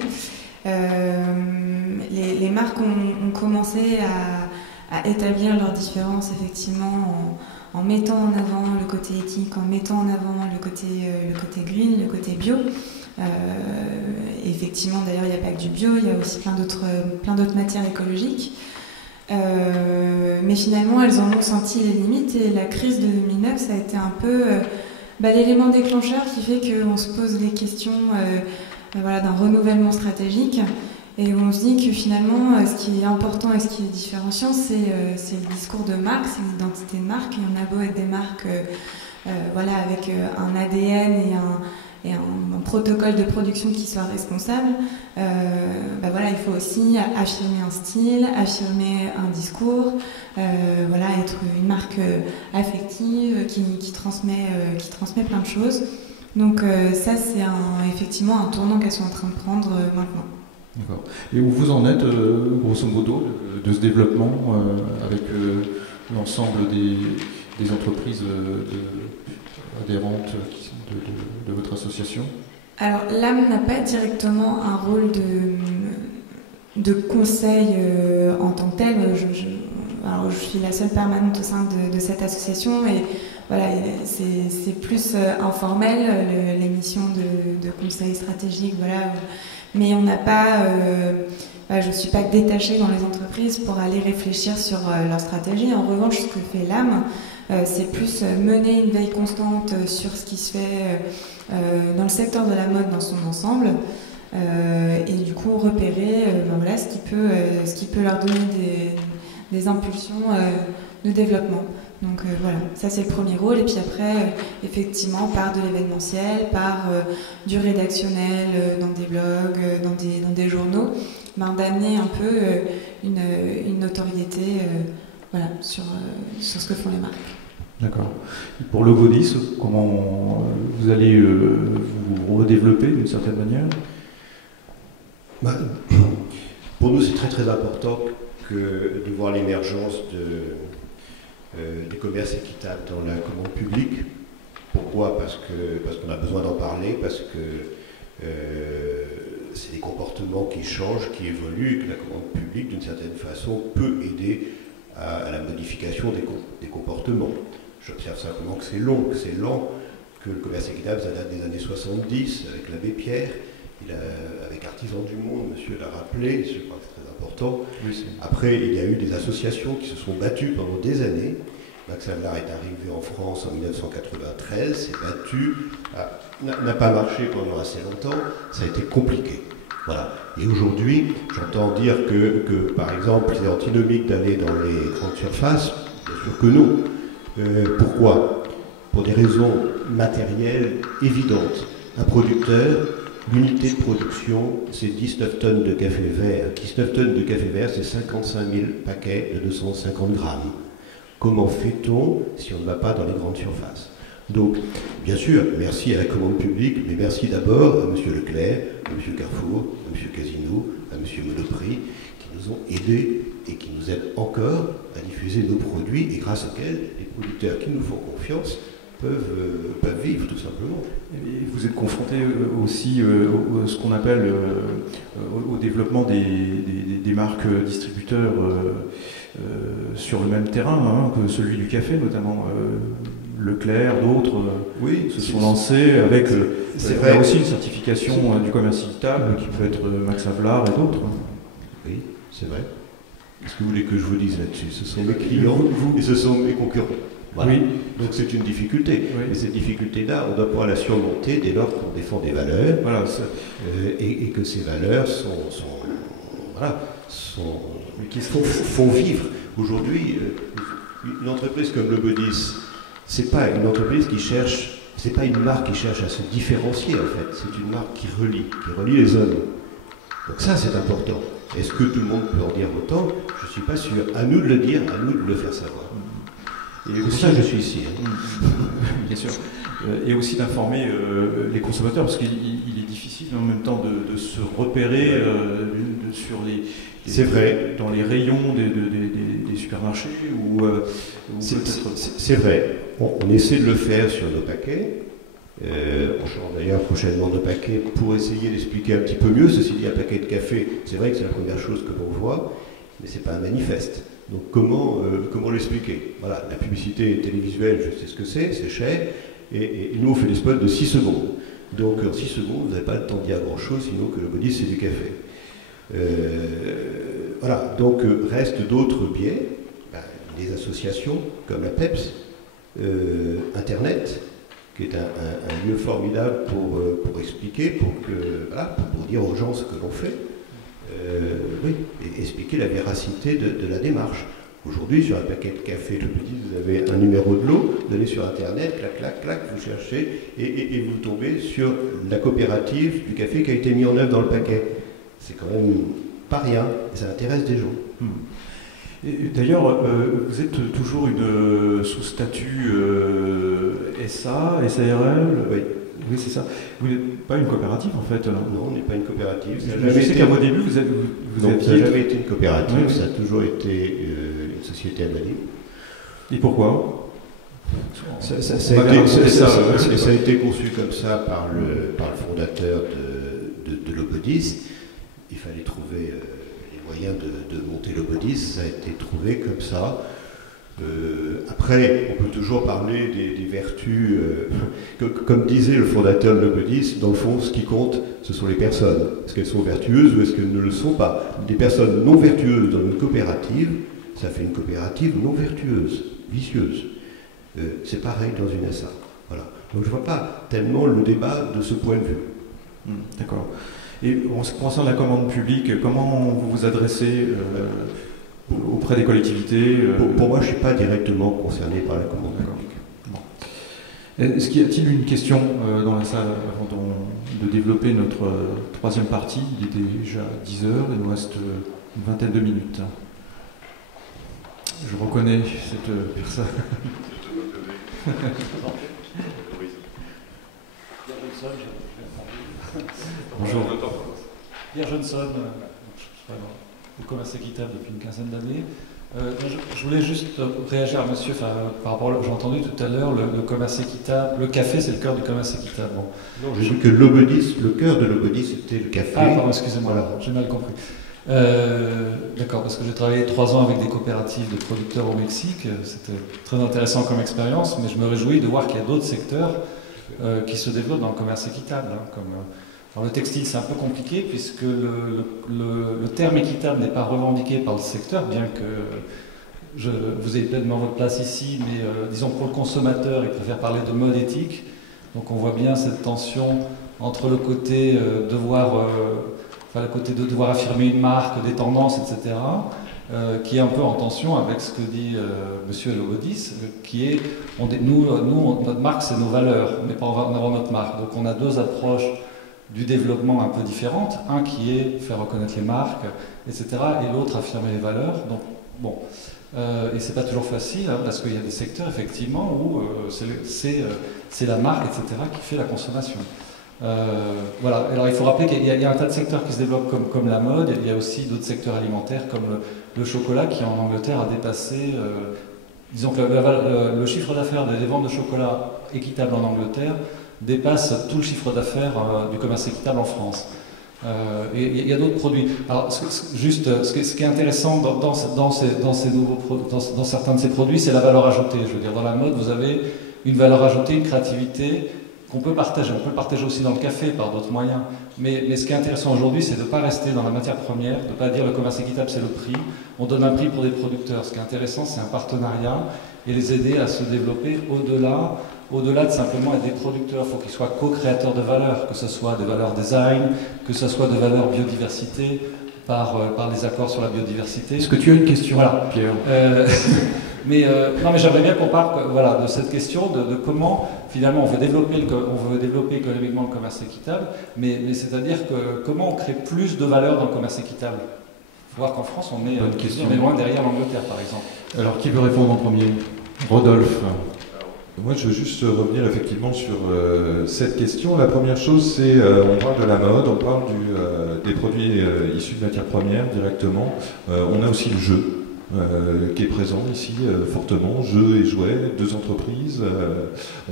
Les marques ont commencé à établir leurs différences, effectivement, en mettant en avant le côté éthique, en mettant en avant le côté green, le côté bio. Effectivement, d'ailleurs, il n'y a pas que du bio, il y a aussi plein d'autres matières écologiques. Mais finalement, elles en ont senti les limites, et la crise de 2009, ça a été un peu l'élément déclencheur qui fait qu'on se pose les questions d'un renouvellement stratégique, et on se dit que finalement, ce qui est important et ce qui est différenciant, c'est le discours de marque, c'est l'identité de marque. Et on a beau être des marques avec un ADN et un protocole de production qui soit responsable, il faut aussi affirmer un style, affirmer un discours, être une marque affective qui transmet plein de choses. Donc ça, c'est effectivement un tournant qu'elles sont en train de prendre maintenant. D'accord. Et où vous en êtes, grosso modo, de ce développement avec l'ensemble des entreprises adhérentes de votre association? Alors, l'âme n'a pas directement un rôle de conseil en tant que tel. Je suis la seule permanente au sein de cette association, et voilà, c'est plus informel, les missions de conseil stratégique, voilà. Mais on n'a pas... je ne suis pas détachée dans les entreprises pour aller réfléchir sur leur stratégie. En revanche, ce que fait l'âme, c'est plus mener une veille constante sur ce qui se fait dans le secteur de la mode dans son ensemble, et du coup repérer ce qui peut leur donner des impulsions de développement. Donc voilà, ça c'est le premier rôle. Et puis après, effectivement, par de l'événementiel, par du rédactionnel dans des blogs, dans des journaux, d'amener un peu une notoriété sur ce que font les marques. D'accord. Pour le Godis, comment vous allez vous redévelopper d'une certaine manière? Pour nous, c'est très très important de voir l'émergence des commerces équitables dans la commande publique. Pourquoi? Parce qu'on a besoin d'en parler, parce que c'est des comportements qui changent, qui évoluent, et que la commande publique, d'une certaine façon, peut aider à la modification des comportements. J'observe simplement que c'est lent, que le commerce équitable, ça date des années 70, avec l'abbé Pierre, avec Artisans du Monde, monsieur l'a rappelé, je crois que c'est très important. Oui, après, il y a eu des associations qui se sont battues pendant des années. Max Havelaar est arrivé en France en 1993, s'est battu, n'a pas marché pendant assez longtemps, ça a été compliqué. Voilà. Et aujourd'hui, j'entends dire que, par exemple, c'est antinomique d'aller dans les grandes surfaces. Bien sûr que non. Pourquoi? Pour des raisons matérielles évidentes. Un producteur, l'unité de production, c'est 19 tonnes de café vert. 19 tonnes de café vert, c'est 55 000 paquets de 250 grammes. Comment fait-on si on ne va pas dans les grandes surfaces? Donc, bien sûr, merci à la commande publique, mais merci d'abord à M. Leclerc, à M. Carrefour, à M. Casino, à M. Monoprix, qui nous ont aidés et qui nous aident encore à diffuser nos produits, et grâce auxquels les producteurs qui nous font confiance peuvent vivre, tout simplement. Et vous êtes confronté aussi à ce qu'on appelle au développement des marques distributeurs sur le même terrain que celui du café, notamment Leclerc, d'autres se sont lancés avec aussi une certification du commerce équitable qui peut être Max Havelaar et d'autres. Oui, c'est vrai. Qu'est-ce que vous voulez que je vous dise là-dessus? Ce sont mes clients et ce sont mes concurrents. Voilà. Oui. Donc c'est une difficulté. Oui. Et cette difficulté-là, on doit pouvoir la surmonter dès lors qu'on défend des valeurs, Voilà, et que ces valeurs font vivre. Aujourd'hui, une entreprise comme Le Bodis, c'est pas une entreprise qui cherche, c'est pas une marque qui cherche à se différencier en fait, c'est une marque qui relie les hommes. Donc ça c'est important. Est-ce que tout le monde peut en dire autant? Je ne suis pas sûr. À nous de le dire, à nous de le faire savoir. Et pour ça je suis ici. Bien sûr. Et aussi d'informer les consommateurs, parce qu'il est difficile en même temps de se repérer sur c'est vrai. Dans les rayons des supermarchés ou c'est vrai. On essaie de le faire sur nos paquets. On change d'ailleurs prochainement nos paquets pour essayer d'expliquer un petit peu mieux. Ceci dit, un paquet de café, c'est vrai que c'est la première chose que l'on voit, mais c'est pas un manifeste. Donc comment l'expliquer? Voilà, la publicité télévisuelle, je sais ce que c'est cher, et nous on fait des spots de 6 secondes. Donc en 6 secondes, vous n'avez pas le temps de dire grand-chose, sinon que Le Bodis c'est du café. Voilà, donc restent d'autres biais, des associations comme la PEPS, Internet, qui est un lieu formidable pour expliquer, pour dire aux gens ce que l'on fait, et expliquer la véracité de la démarche. Aujourd'hui, sur un paquet de café, Le Bodis, vous avez un numéro de lot, vous allez sur Internet, clac, clac, clac, vous cherchez, et vous tombez sur la coopérative du café qui a été mis en œuvre dans le paquet. C'est quand même pas rien, et ça intéresse des gens. D'ailleurs, vous êtes toujours sous statut SA, SARL? Oui. Oui, c'est ça. Vous n'êtes pas une coopérative en fait? Non, on n'est pas une coopérative. Je sais qu'à vos débuts, vous ça n'a jamais été une coopérative, oui. Ça a toujours été une société anonyme. Et pourquoi? Ça a été conçu comme ça par le fondateur de Le Bodis. Il fallait trouver les moyens de monter Le Bodis, ça a été trouvé comme ça. Après, on peut toujours parler des vertus, comme disait le fondateur de Le Bodis, dans le fond, ce qui compte, ce sont les personnes. Est-ce qu'elles sont vertueuses ou est-ce qu'elles ne le sont pas? Des personnes non vertueuses dans une coopérative, ça fait une coopérative non vertueuse, vicieuse. C'est pareil dans une SA. Voilà. Donc je ne vois pas tellement le débat de ce point de vue. D'accord. Et en ce qui concerne la commande publique, comment vous vous adressez auprès des collectivités? Pour moi, je ne suis pas directement concerné par la commande publique. Bon. Est-ce qu'il y a-t-il une question dans la salle avant de développer notre troisième partie? Il est déjà 10 heures, il nous reste une vingtaine de minutes. Je reconnais cette personne. Bonjour. Pierre Johnson, au commerce équitable depuis une quinzaine d'années. Je voulais juste réagir à monsieur, par rapport à j'ai entendu tout à l'heure, le commerce équitable, le café c'est le cœur du commerce équitable. Bon. Non, j'ai dit que Le Bodis, le cœur de Le Bodis c'était le café. Ah pardon, excusez-moi, voilà. J'ai mal compris. D'accord, parce que j'ai travaillé 3 ans avec des coopératives de producteurs au Mexique, c'était très intéressant comme expérience, mais je me réjouis de voir qu'il y a d'autres secteurs qui se développent dans le commerce équitable. Alors le textile c'est un peu compliqué puisque le terme équitable n'est pas revendiqué par le secteur, bien que vous ayez pleinement votre place ici, mais disons pour le consommateur il préfère parler de mode éthique, donc on voit bien cette tension entre le côté le côté de devoir affirmer une marque, des tendances, etc., qui est un peu en tension avec ce que dit monsieur Le Bodis, qui est, notre marque c'est nos valeurs, mais pas en avant notre marque. Donc on a 2 approches du développement un peu différentes, un qui est faire reconnaître les marques, etc., et l'autre affirmer les valeurs. Donc bon, et c'est pas toujours facile, hein, parce qu'il y a des secteurs effectivement où c'est la marque, etc., qui fait la consommation. Voilà. Alors il faut rappeler qu'il y a un tas de secteurs qui se développent comme la mode, il y a aussi d'autres secteurs alimentaires comme le chocolat qui en Angleterre a dépassé, disons que le chiffre d'affaires des ventes de chocolat équitable en Angleterre dépasse tout le chiffre d'affaires du commerce équitable en France. Et il y a d'autres produits. Alors juste, ce qui est intéressant dans certains de ces produits, c'est la valeur ajoutée. Je veux dire, dans la mode, vous avez une valeur ajoutée, une créativité qu'on peut partager. On peut le partager aussi dans le café par d'autres moyens. Mais ce qui est intéressant aujourd'hui, c'est de ne pas rester dans la matière première, de ne pas dire le commerce équitable c'est le prix. On donne un prix pour des producteurs. Ce qui est intéressant, c'est un partenariat et les aider à se développer au-delà de simplement être des producteurs. Il faut qu'ils soient co-créateurs de valeurs, que ce soit de valeurs design, que ce soit de valeurs biodiversité, par les accords sur la biodiversité. Est-ce que tu as une question, voilà. Pierre? Non, mais j'aimerais bien qu'on parle voilà, de cette question de comment finalement on veut développer économiquement le commerce équitable, mais c'est-à-dire que comment on crée plus de valeur dans le commerce équitable. Il faut voir qu'en France on est loin derrière l'Angleterre par exemple. Alors qui veut répondre en premier? Rodolphe. Moi, je veux juste revenir effectivement sur cette question. La première chose, c'est on parle de la mode, on parle des produits issus de matières premières directement. On a aussi le jeu qui est présent ici fortement, jeux et jouets, deux entreprises.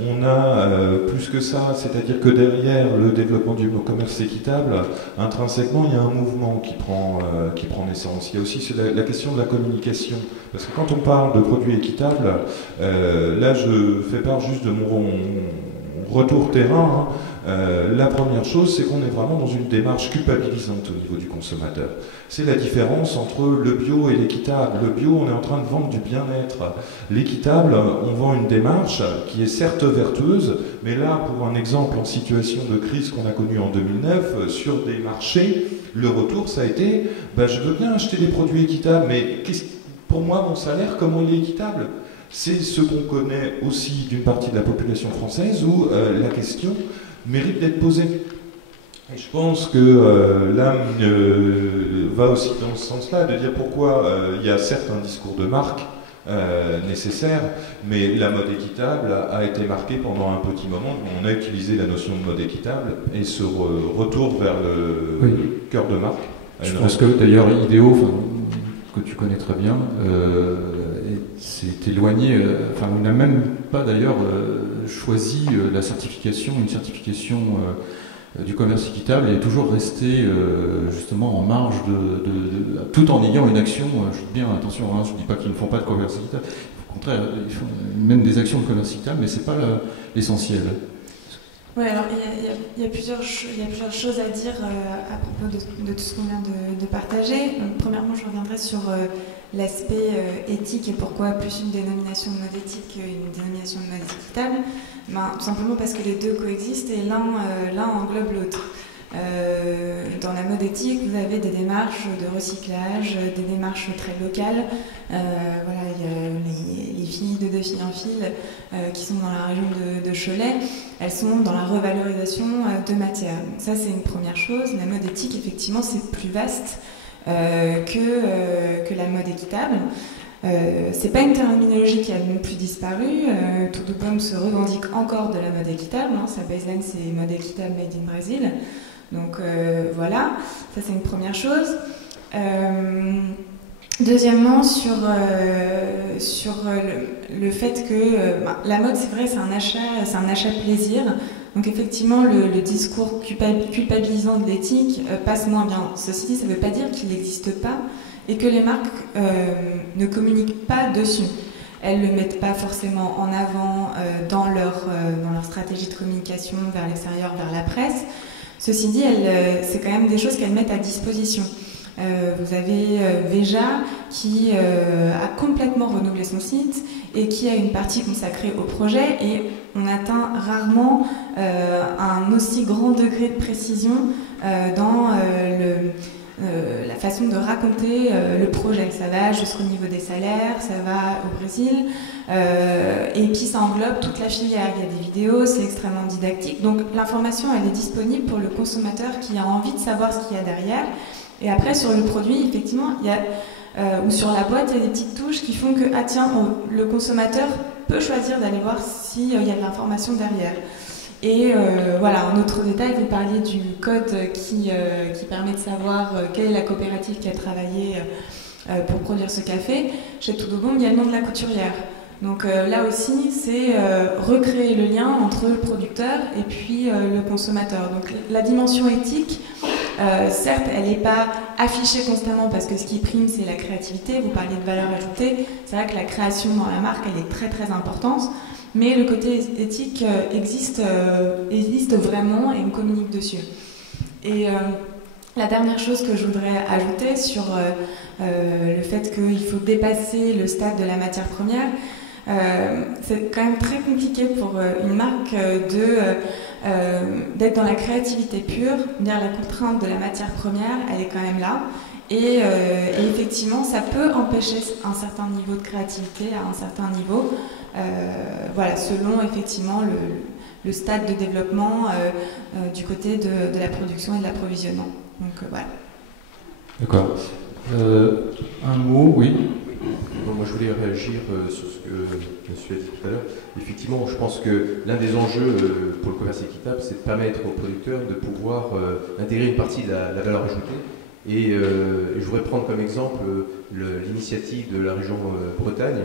On a plus que ça, c'est-à-dire que derrière le développement du commerce équitable, intrinsèquement, il y a un mouvement qui prend naissance. Il y a aussi la question de la communication. Parce que quand on parle de produits équitables, là je fais part juste de mon retour terrain. La première chose, c'est qu'on est vraiment dans une démarche culpabilisante au niveau du consommateur. C'est la différence entre le bio et l'équitable. Le bio, on est en train de vendre du bien-être. L'équitable, on vend une démarche qui est certes vertueuse, mais là, pour un exemple en situation de crise qu'on a connue en 2009, sur des marchés, le retour, ça a été je veux bien acheter des produits équitables, mais pour moi, mon salaire, comment il est équitable? C'est ce qu'on connaît aussi d'une partie de la population française où la question mérite d'être posée. Et je pense que l'âme va aussi dans ce sens-là, de dire pourquoi il y a certes un discours de marque nécessaire, mais la mode équitable a été marquée pendant un petit moment. On a utilisé la notion de mode équitable et ce retour vers le cœur de marque. Je pense que d'ailleurs Idéo, que tu connais très bien, s'est éloigné, on n'a même pas d'ailleurs choisi une certification du commerce équitable et est toujours resté justement en marge tout en ayant une action, je dis bien attention, je ne dis pas qu'ils ne font pas de commerce équitable, au contraire, ils font même des actions de commerce équitable, mais ce n'est pas l'essentiel. Oui, alors il y a plusieurs choses à dire à propos de tout ce qu'on vient de partager. Donc, premièrement, je reviendrai sur l'aspect éthique et pourquoi plus une dénomination de mode éthique qu'une dénomination de mode équitable. Tout simplement parce que les deux coexistent et l'un englobe l'autre. Dans la mode éthique, vous avez des démarches de recyclage, des démarches très locales. Il y a les filles de Deux filles en fil qui sont dans la région de Cholet. Elles sont dans la revalorisation de matière. Donc ça, c'est une première chose. La mode éthique, effectivement, c'est plus vaste que la mode équitable. C'est pas une terminologie qui a non plus disparu. Tudo Bom se revendique encore de la mode équitable. Sa baseline, c'est mode équitable made in Brazil. Donc voilà, ça c'est une première chose. Deuxièmement, sur le fait que la mode, c'est vrai, c'est un achat plaisir. Donc effectivement, le discours culpabilisant de l'éthique passe moins bien. Ceci dit, ça ne veut pas dire qu'il n'existe pas et que les marques ne communiquent pas dessus. Elles ne le mettent pas forcément en avant dans leur stratégie de communication vers l'extérieur, vers la presse. Ceci dit, c'est quand même des choses qu'elles mettent à disposition. Vous avez Veja qui a complètement renouvelé son site et qui a une partie consacrée au projet, et on atteint rarement un aussi grand degré de précision dans la façon de raconter le projet. Ça va jusqu'au niveau des salaires, ça va au Brésil, et puis ça englobe toute la filière. Il y a des vidéos, c'est extrêmement didactique. Donc l'information, elle est disponible pour le consommateur qui a envie de savoir ce qu'il y a derrière. Et après, sur le produit, effectivement, il y a, ou sur la boîte, il y a des petites touches qui font que, le consommateur peut choisir d'aller voir s'il y a de l'information derrière. Et voilà, un autre détail, vous parliez du code qui permet de savoir quelle est la coopérative qui a travaillé pour produire ce café. Chez Tudo Bom, il y a le nom de la couturière. Donc là aussi, c'est recréer le lien entre le producteur et puis le consommateur. Donc la dimension éthique, certes, elle n'est pas affichée constamment parce que ce qui prime, c'est la créativité. Vous parliez de valeur ajoutée. C'est vrai que la création dans la marque, elle est très très importante. Mais le côté éthique existe vraiment et on communique dessus. Et la dernière chose que je voudrais ajouter sur le fait qu'il faut dépasser le stade de la matière première, C'est quand même très compliqué pour une marque d'être dans la créativité pure. Dire la contrainte de la matière première, elle est quand même là. Et effectivement, ça peut empêcher un certain niveau de créativité à un certain niveau, voilà, selon effectivement le stade de développement du côté de la production et de l'approvisionnement. Donc voilà. D'accord. Un mot, oui. Bon, moi je voulais réagir sur ce que monsieur a dit tout à l'heure. Effectivement, je pense que l'un des enjeux pour le commerce équitable, c'est de permettre aux producteurs de pouvoir intégrer une partie de la valeur ajoutée. Et je voudrais prendre comme exemple l'initiative de la région Bretagne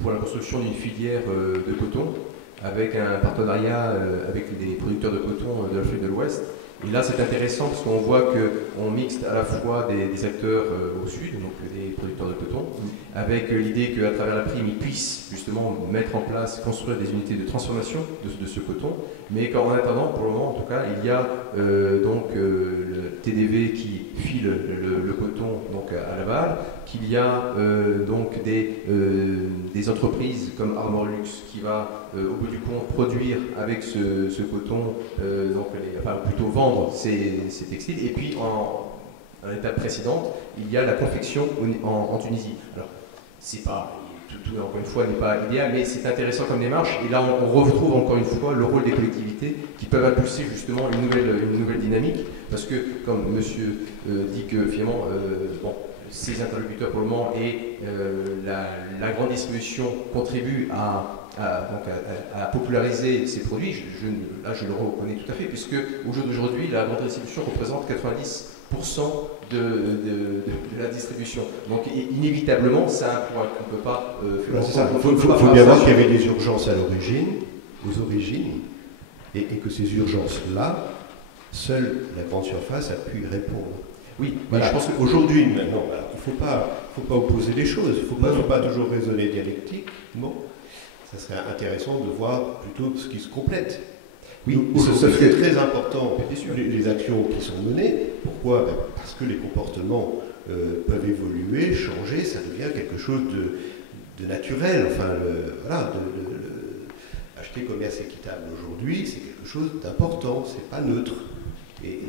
pour la construction d'une filière de coton avec un partenariat avec des producteurs de coton de l'Afrique de l'Ouest. Et là, c'est intéressant parce qu'on voit qu'on mixte à la fois des acteurs au sud, donc des producteurs de coton, avec l'idée qu'à travers la prime, ils puissent justement mettre en place, construire des unités de transformation de ce coton, mais qu'en attendant, pour le moment en tout cas, il y a le TDV qui file le coton donc à Laval, qu'il y a donc des entreprises comme Armorlux qui va au bout du compte produire avec ce coton, enfin plutôt vendre ces textiles, et puis en étape précédente, il y a la confection en Tunisie. Alors, c'est pas, tout encore une fois n'est pas idéal, mais c'est intéressant comme démarche, et là on retrouve encore une fois le rôle des collectivités qui peuvent impulser justement une nouvelle dynamique, parce que comme monsieur dit que finalement, ces interlocuteurs pour le moment et la grande distribution contribuent à populariser ces produits, là je le reconnais tout à fait, puisque au jour d'aujourd'hui, la grande distribution représente 90% de la distribution. Donc inévitablement, c'est un point qu'on ne peut pas faire. Il faut bien voir qu'il y avait des urgences à l'origine, aux origines, et que ces urgences-là, seule la grande surface a pu y répondre. Oui, voilà. Je pense qu'aujourd'hui, maintenant, il ne faut pas opposer les choses, il ne faut pas toujours raisonner dialectiquement. Ça serait intéressant de voir plutôt ce qui se complète. Oui, c'est très important, les actions qui sont menées. Pourquoi? Parce que les comportements peuvent évoluer, changer, ça devient quelque chose de naturel. Enfin, acheter commerce équitable aujourd'hui, c'est quelque chose d'important, c'est pas neutre. Et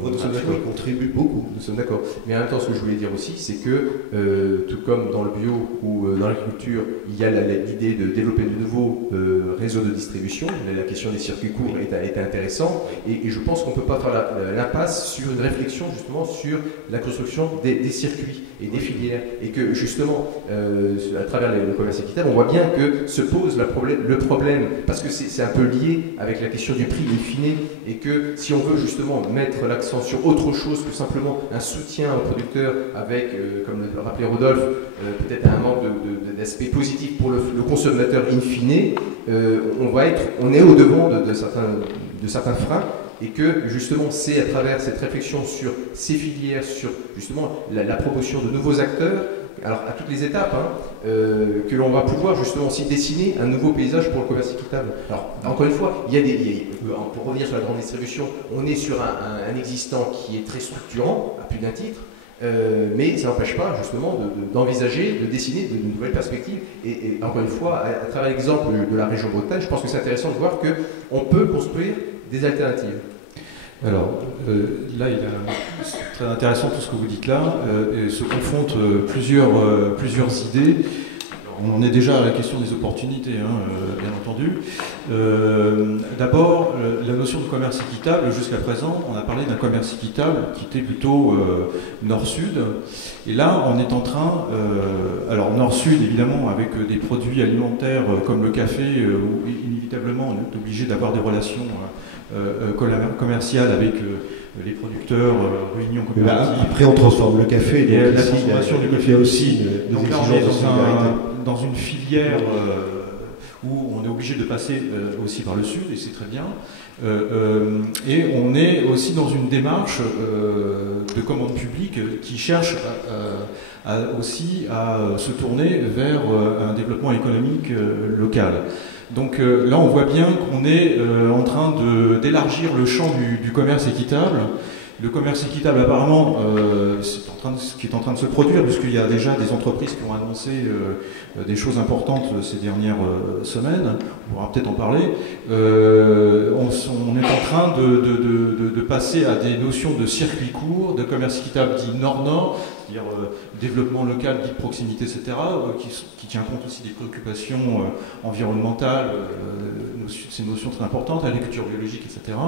votre action contribue beaucoup. Nous sommes d'accord. Mais en même temps, ce que je voulais dire aussi, c'est que, tout comme dans le bio ou dans l'agriculture, il y a l'idée de développer de nouveaux réseaux de distribution. La question des circuits courts est intéressante. Et je pense qu'on ne peut pas faire l'impasse sur une réflexion justement sur la construction des circuits et des filières. Et que justement, à travers le commerce équitable, on voit bien que se pose le problème, parce que c'est un peu lié avec la question du prix in fine, et que si on veut justement mettre l'accent sur autre chose que simplement un soutien aux producteurs avec, comme le rappelait Rodolphe, peut-être un manque d'aspect positif pour le consommateur in fine, on est au devant de certains freins, et que justement c'est à travers cette réflexion sur ces filières, sur justement la promotion de nouveaux acteurs, alors à toutes les étapes, que l'on va pouvoir justement aussi dessiner un nouveau paysage pour le commerce équitable. Alors encore une fois, pour revenir sur la grande distribution, on est sur un existant qui est très structurant, à plus d'un titre, mais ça n'empêche pas justement d'envisager, de dessiner de nouvelles perspectives. Et encore une fois, à travers l'exemple de la région Bretagne, je pense que c'est intéressant de voir qu'on peut construire des alternatives. Alors, là, c'est très intéressant tout ce que vous dites là, et se confrontent plusieurs idées. On en est déjà à la question des opportunités, bien entendu. D'abord, la notion de commerce équitable, jusqu'à présent, on a parlé d'un commerce équitable qui était plutôt nord-sud. Et là, on est en train, alors nord-sud, évidemment, avec des produits alimentaires comme le café, où inévitablement, on est obligé d'avoir des relations commerciale avec les producteurs, réunions coopératives. Après, on transforme le café. Et la transformation du café aussi. Donc là, on est dans une filière où on est obligé de passer aussi par le sud, et c'est très bien. Et on est aussi dans une démarche de commande publique qui cherche aussi à se tourner vers un développement économique local. Donc là, on voit bien qu'on est en train d'élargir le champ du commerce équitable Le commerce équitable, apparemment, c'est ce qui est en train de se produire, puisqu'il y a déjà des entreprises qui ont annoncé des choses importantes ces dernières semaines. On pourra peut-être en parler. On est en train de passer à des notions de circuit court, de commerce équitable dit nord-nord, c'est-à-dire développement local, dit de proximité, etc., qui tient compte aussi des préoccupations environnementales, ces notions très importantes, l'agriculture biologique, etc.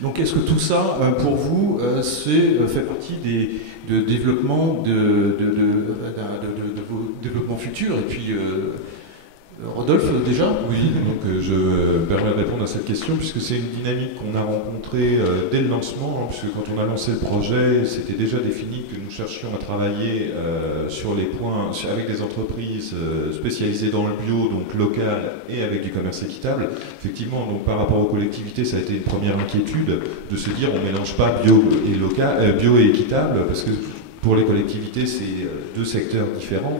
Donc est-ce que tout ça, pour vous, fait partie de développement de vos développements futurs? Et puis, Rodolphe, déjà? Oui, donc je me permets de répondre à cette question, puisque c'est une dynamique qu'on a rencontrée dès le lancement, puisque quand on a lancé le projet, c'était déjà défini que nous cherchions à travailler sur les points, avec des entreprises spécialisées dans le bio, donc local, et avec du commerce équitable. Effectivement, donc par rapport aux collectivités, ça a été une première inquiétude de se dire on ne mélange pas bio et équitable, parce que pour les collectivités, c'est deux secteurs différents.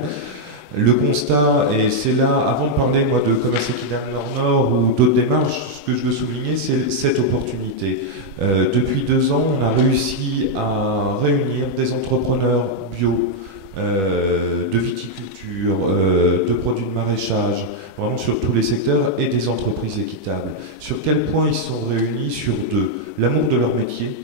Le constat, et c'est là, avant de parler moi de commerce équitable Nord-Nord ou d'autres démarches, ce que je veux souligner, c'est cette opportunité. Depuis 2 ans, on a réussi à réunir des entrepreneurs bio, de viticulture, de produits de maraîchage, vraiment sur tous les secteurs, et des entreprises équitables. Sur quel point ils sont réunis? Sur 2, l'amour de leur métier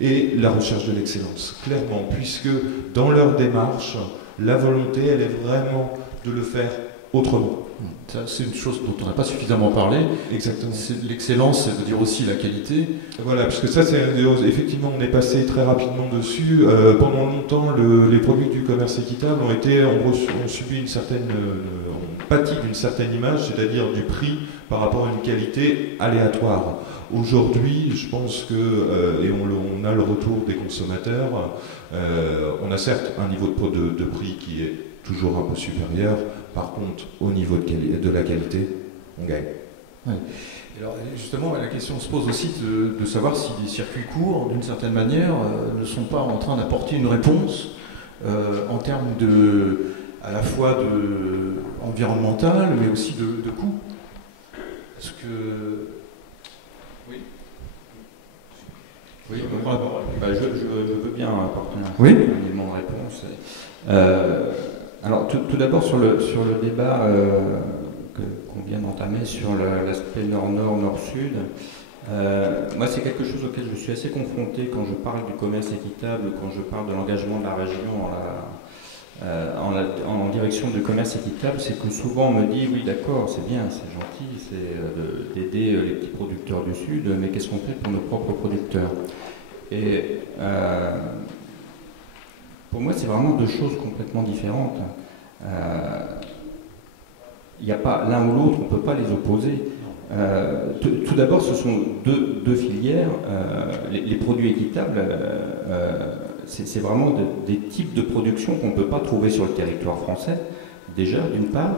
et la recherche de l'excellence, clairement, puisque dans leur démarche, la volonté, elle est vraiment de le faire autrement. Ça, c'est une chose dont on n'a pas suffisamment parlé. Exactement. L'excellence, ça veut dire aussi la qualité. Voilà, puisque ça, effectivement, on est passé très rapidement dessus. Pendant longtemps, les produits du commerce équitable ont subi une certaine, ont pâti d'une certaine image, c'est-à-dire du prix par rapport à une qualité aléatoire. Aujourd'hui, je pense que, et on a le retour des consommateurs, on a certes un niveau de prix qui est toujours un peu supérieur, par contre, au niveau de la qualité, on gagne. Ouais. Alors, justement, la question se pose aussi de savoir si les circuits courts, d'une certaine manière, ne sont pas en train d'apporter une réponse en termes à la fois environnemental, mais aussi de coût. Parce que... Oui. Oui, je veux bien apporter un élément de réponse. Alors, tout d'abord, sur le débat qu'on vient d'entamer sur l'aspect nord-nord, nord-sud, moi, c'est quelque chose auquel je suis assez confronté quand je parle du commerce équitable, quand je parle de l'engagement de la région en direction du commerce équitable, c'est que souvent on me dit oui d'accord, c'est bien, c'est gentil, c'est d'aider les petits producteurs du Sud, mais qu'est-ce qu'on fait pour nos propres producteurs? Et pour moi c'est vraiment 2 choses complètement différentes. Il n'y a pas l'un ou l'autre, on ne peut pas les opposer. Tout d'abord, ce sont deux filières. Les produits équitables, c'est vraiment des types de production qu'on ne peut pas trouver sur le territoire français, déjà, d'une part.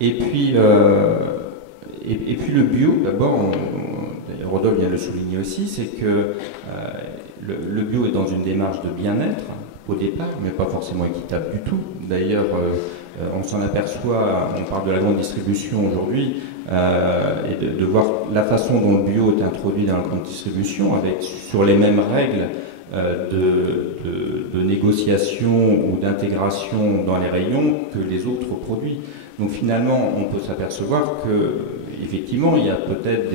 Et puis le bio, d'abord, d'ailleurs Rodolphe vient de le souligner aussi, c'est que le bio est dans une démarche de bien-être au départ, mais pas forcément équitable du tout. D'ailleurs, on s'en aperçoit, on parle de la grande distribution aujourd'hui, et de voir la façon dont le bio est introduit dans la grande distribution, avec sur les mêmes règles de négociation ou d'intégration dans les rayons que les autres produits. Donc finalement, on peut s'apercevoir que effectivement, il y a peut-être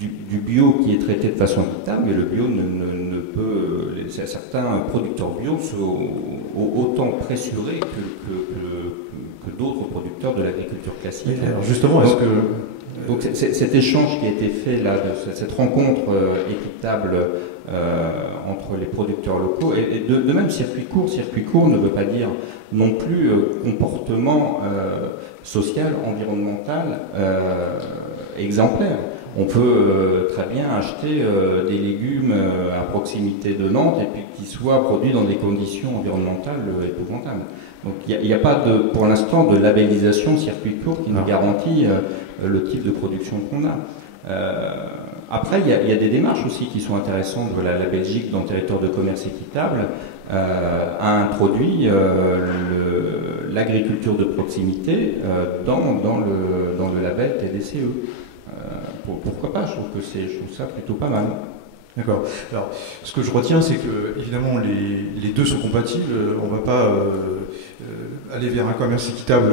du bio qui est traité de façon équitable, mais le bio ne peut... certains producteurs bio sont autant pressurés que d'autres producteurs de l'agriculture classique. Alors justement, est-ce que... Donc cet échange qui a été fait là, cette rencontre équitable entre les producteurs locaux, et de même circuit court ne veut pas dire non plus comportement social, environnemental exemplaire. On peut très bien acheter des légumes à proximité de Nantes et puis qu'ils soient produits dans des conditions environnementales épouvantables. Donc il n'y a pas pour l'instant de labellisation circuit court qui nous garantit le type de production qu'on a. Après, il y a des démarches aussi qui sont intéressantes. Voilà, la Belgique, dans le territoire de commerce équitable, a introduit l'agriculture de proximité dans le label TDCE. Pourquoi pas, je trouve ça plutôt pas mal. D'accord. Alors, ce que je retiens, c'est que, évidemment, les deux sont compatibles. On ne va pas aller vers un commerce équitable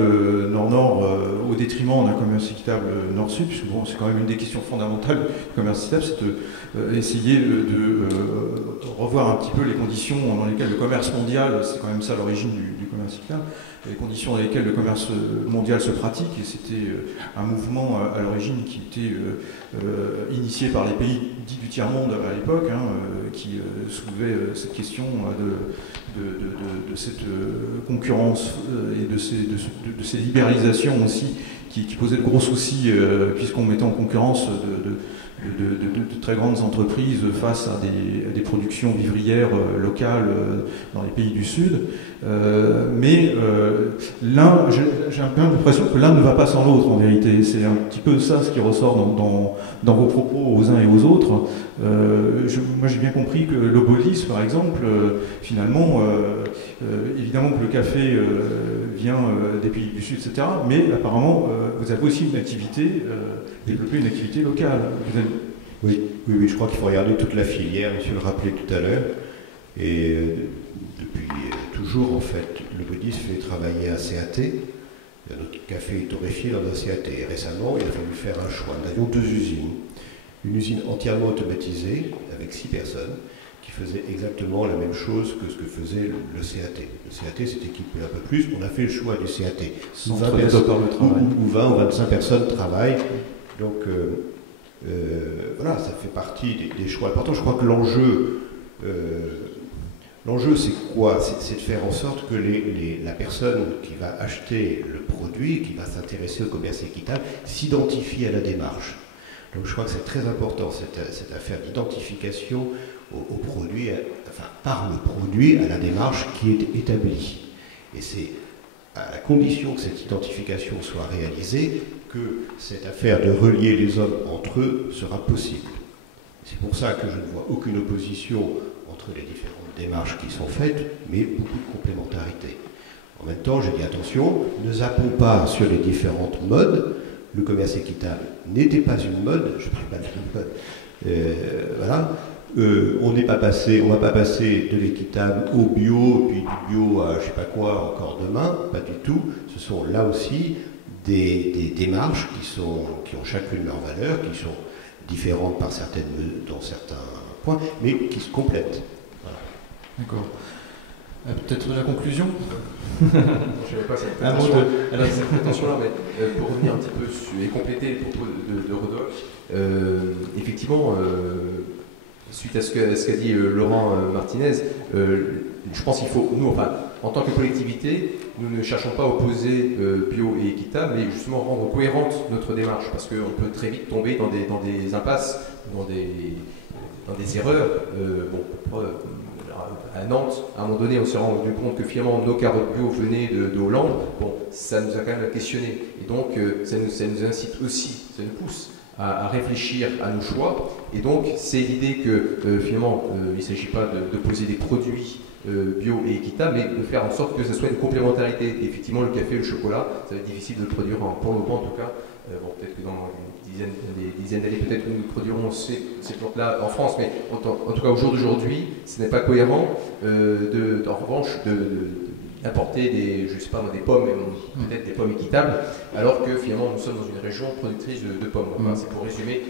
nord-nord au détriment d'un commerce équitable nord-sud, puisque bon, c'est quand même une des questions fondamentales du commerce équitable, c'est d'essayer de revoir un petit peu les conditions dans lesquelles le commerce mondial, c'est quand même ça l'origine du commerce équitable, les conditions dans lesquelles le commerce mondial se pratique, et c'était un mouvement à l'origine qui était initié par les pays dits du tiers-monde à l'époque, qui soulevait cette question de cette concurrence et de ces libéralisations aussi qui posaient de gros soucis puisqu'on mettait en concurrence de très grandes entreprises face à des productions vivrières locales dans les pays du Sud. Mais j'ai un peu l'impression que l'un ne va pas sans l'autre en vérité. C'est un petit peu ça ce qui ressort dans vos propos aux uns et aux autres. Moi j'ai bien compris que l'Obolis, par exemple, finalement, évidemment que le café vient des pays du Sud, etc. Mais apparemment, vous avez aussi une activité, développé une activité locale. Oui, je crois qu'il faut regarder toute la filière, monsieur le rappelait tout à l'heure. Et depuis toujours, en fait, l'Obolis fait travailler à CAT. Notre café est torréfié dans un CAT. Et récemment, il a fallu faire un choix. Nous avions 2 usines. Une usine entièrement automatisée, avec 6 personnes, qui faisait exactement la même chose que ce que faisait le CAT. Le CAT s'est équipé un peu plus. On a fait le choix du CAT. Où 20 ou 25 personnes travaillent. Donc, voilà, ça fait partie des choix importants. Je crois que l'enjeu, c'est quoi? C'est de faire en sorte que la personne qui va acheter le produit, qui va s'intéresser au commerce équitable, s'identifie à la démarche. Donc je crois que c'est très important, cette affaire d'identification au produit, enfin par le produit, à la démarche qui est établie. Et c'est à la condition que cette identification soit réalisée que cette affaire de relier les hommes entre eux sera possible. C'est pour ça que je ne vois aucune opposition entre les différentes démarches qui sont faites, mais beaucoup de complémentarité. En même temps, j'ai dit attention, ne zappons pas sur les différentes modes. Le commerce équitable n'était pas une mode, je ne parle pas d'une mode. Voilà. On va pas passer de l'équitable au bio, puis du bio à je ne sais pas quoi encore demain, pas du tout. Ce sont là aussi des démarches qui ont chacune leur valeur, qui sont différentes dans certains points, mais qui se complètent. Voilà. D'accord. Peut-être la conclusion. Je n'avais pas cette prétention-là, mais pour revenir un petit peu et compléter les propos de Rodolphe, effectivement, suite à ce qu'a dit Laurent Martinez, je pense qu'il faut, nous, enfin, en tant que collectivité, nous ne cherchons pas à opposer bio et équitable, mais justement rendre cohérente notre démarche, parce qu'on peut très vite tomber dans des impasses, dans des erreurs. À Nantes, à un moment donné, on s'est rendu compte que finalement nos carottes bio venaient de Hollande. Bon, ça nous a quand même questionné. Et donc, ça nous incite aussi, ça nous pousse à réfléchir à nos choix. Et donc, c'est l'idée que finalement, il ne s'agit pas de poser des produits bio et équitables, mais de faire en sorte que ce soit une complémentarité. Et effectivement, le café et le chocolat, ça va être difficile de le produire pour le moment en tout cas. Bon, peut-être que dans des dizaines d'années, peut-être que nous produirons ces plantes-là en France, mais en tout cas au jour d'aujourd'hui, ce n'est pas cohérent en revanche d'importer des pommes, peut-être des pommes équitables, alors que finalement nous sommes dans une région productrice de pommes. Enfin, c'est pour résumer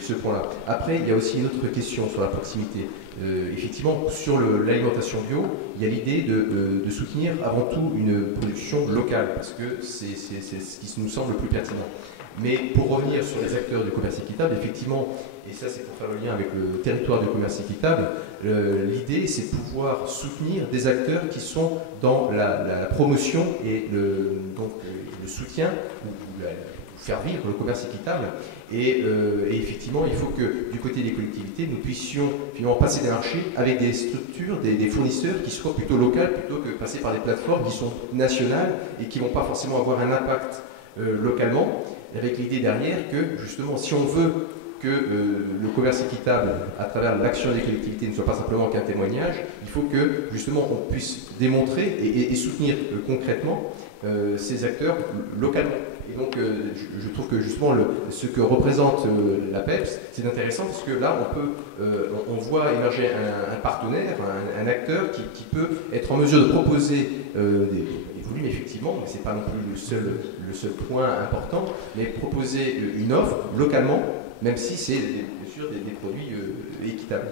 ce point-là. Après, il y a aussi une autre question sur la proximité. Effectivement, sur l'alimentation bio, il y a l'idée de soutenir avant tout une production locale, parce que c'est ce qui nous semble le plus pertinent. Mais pour revenir sur les acteurs du commerce équitable, effectivement, et ça c'est pour faire le lien avec le territoire du commerce équitable, l'idée c'est de pouvoir soutenir des acteurs qui sont dans la promotion et le soutien, ou faire vivre le commerce équitable. Et effectivement, il faut que du côté des collectivités, nous puissions finalement passer des marchés avec des structures, des fournisseurs qui soient plutôt locaux, plutôt que passer par des plateformes qui sont nationales et qui ne vont pas forcément avoir un impact localement, avec l'idée derrière que justement si on veut que le commerce équitable, à travers l'action des collectivités, ne soit pas simplement qu'un témoignage. Il faut que, justement, on puisse démontrer et soutenir concrètement ces acteurs localement. Et donc, je trouve que, justement, ce que représente la PEPS, c'est intéressant, parce que là, on voit émerger un partenaire, un acteur qui peut être en mesure de proposer des volumes, effectivement, mais ce n'est pas non plus le seul point important, mais proposer une offre localement, même si c'est bien sûr des produits équitables.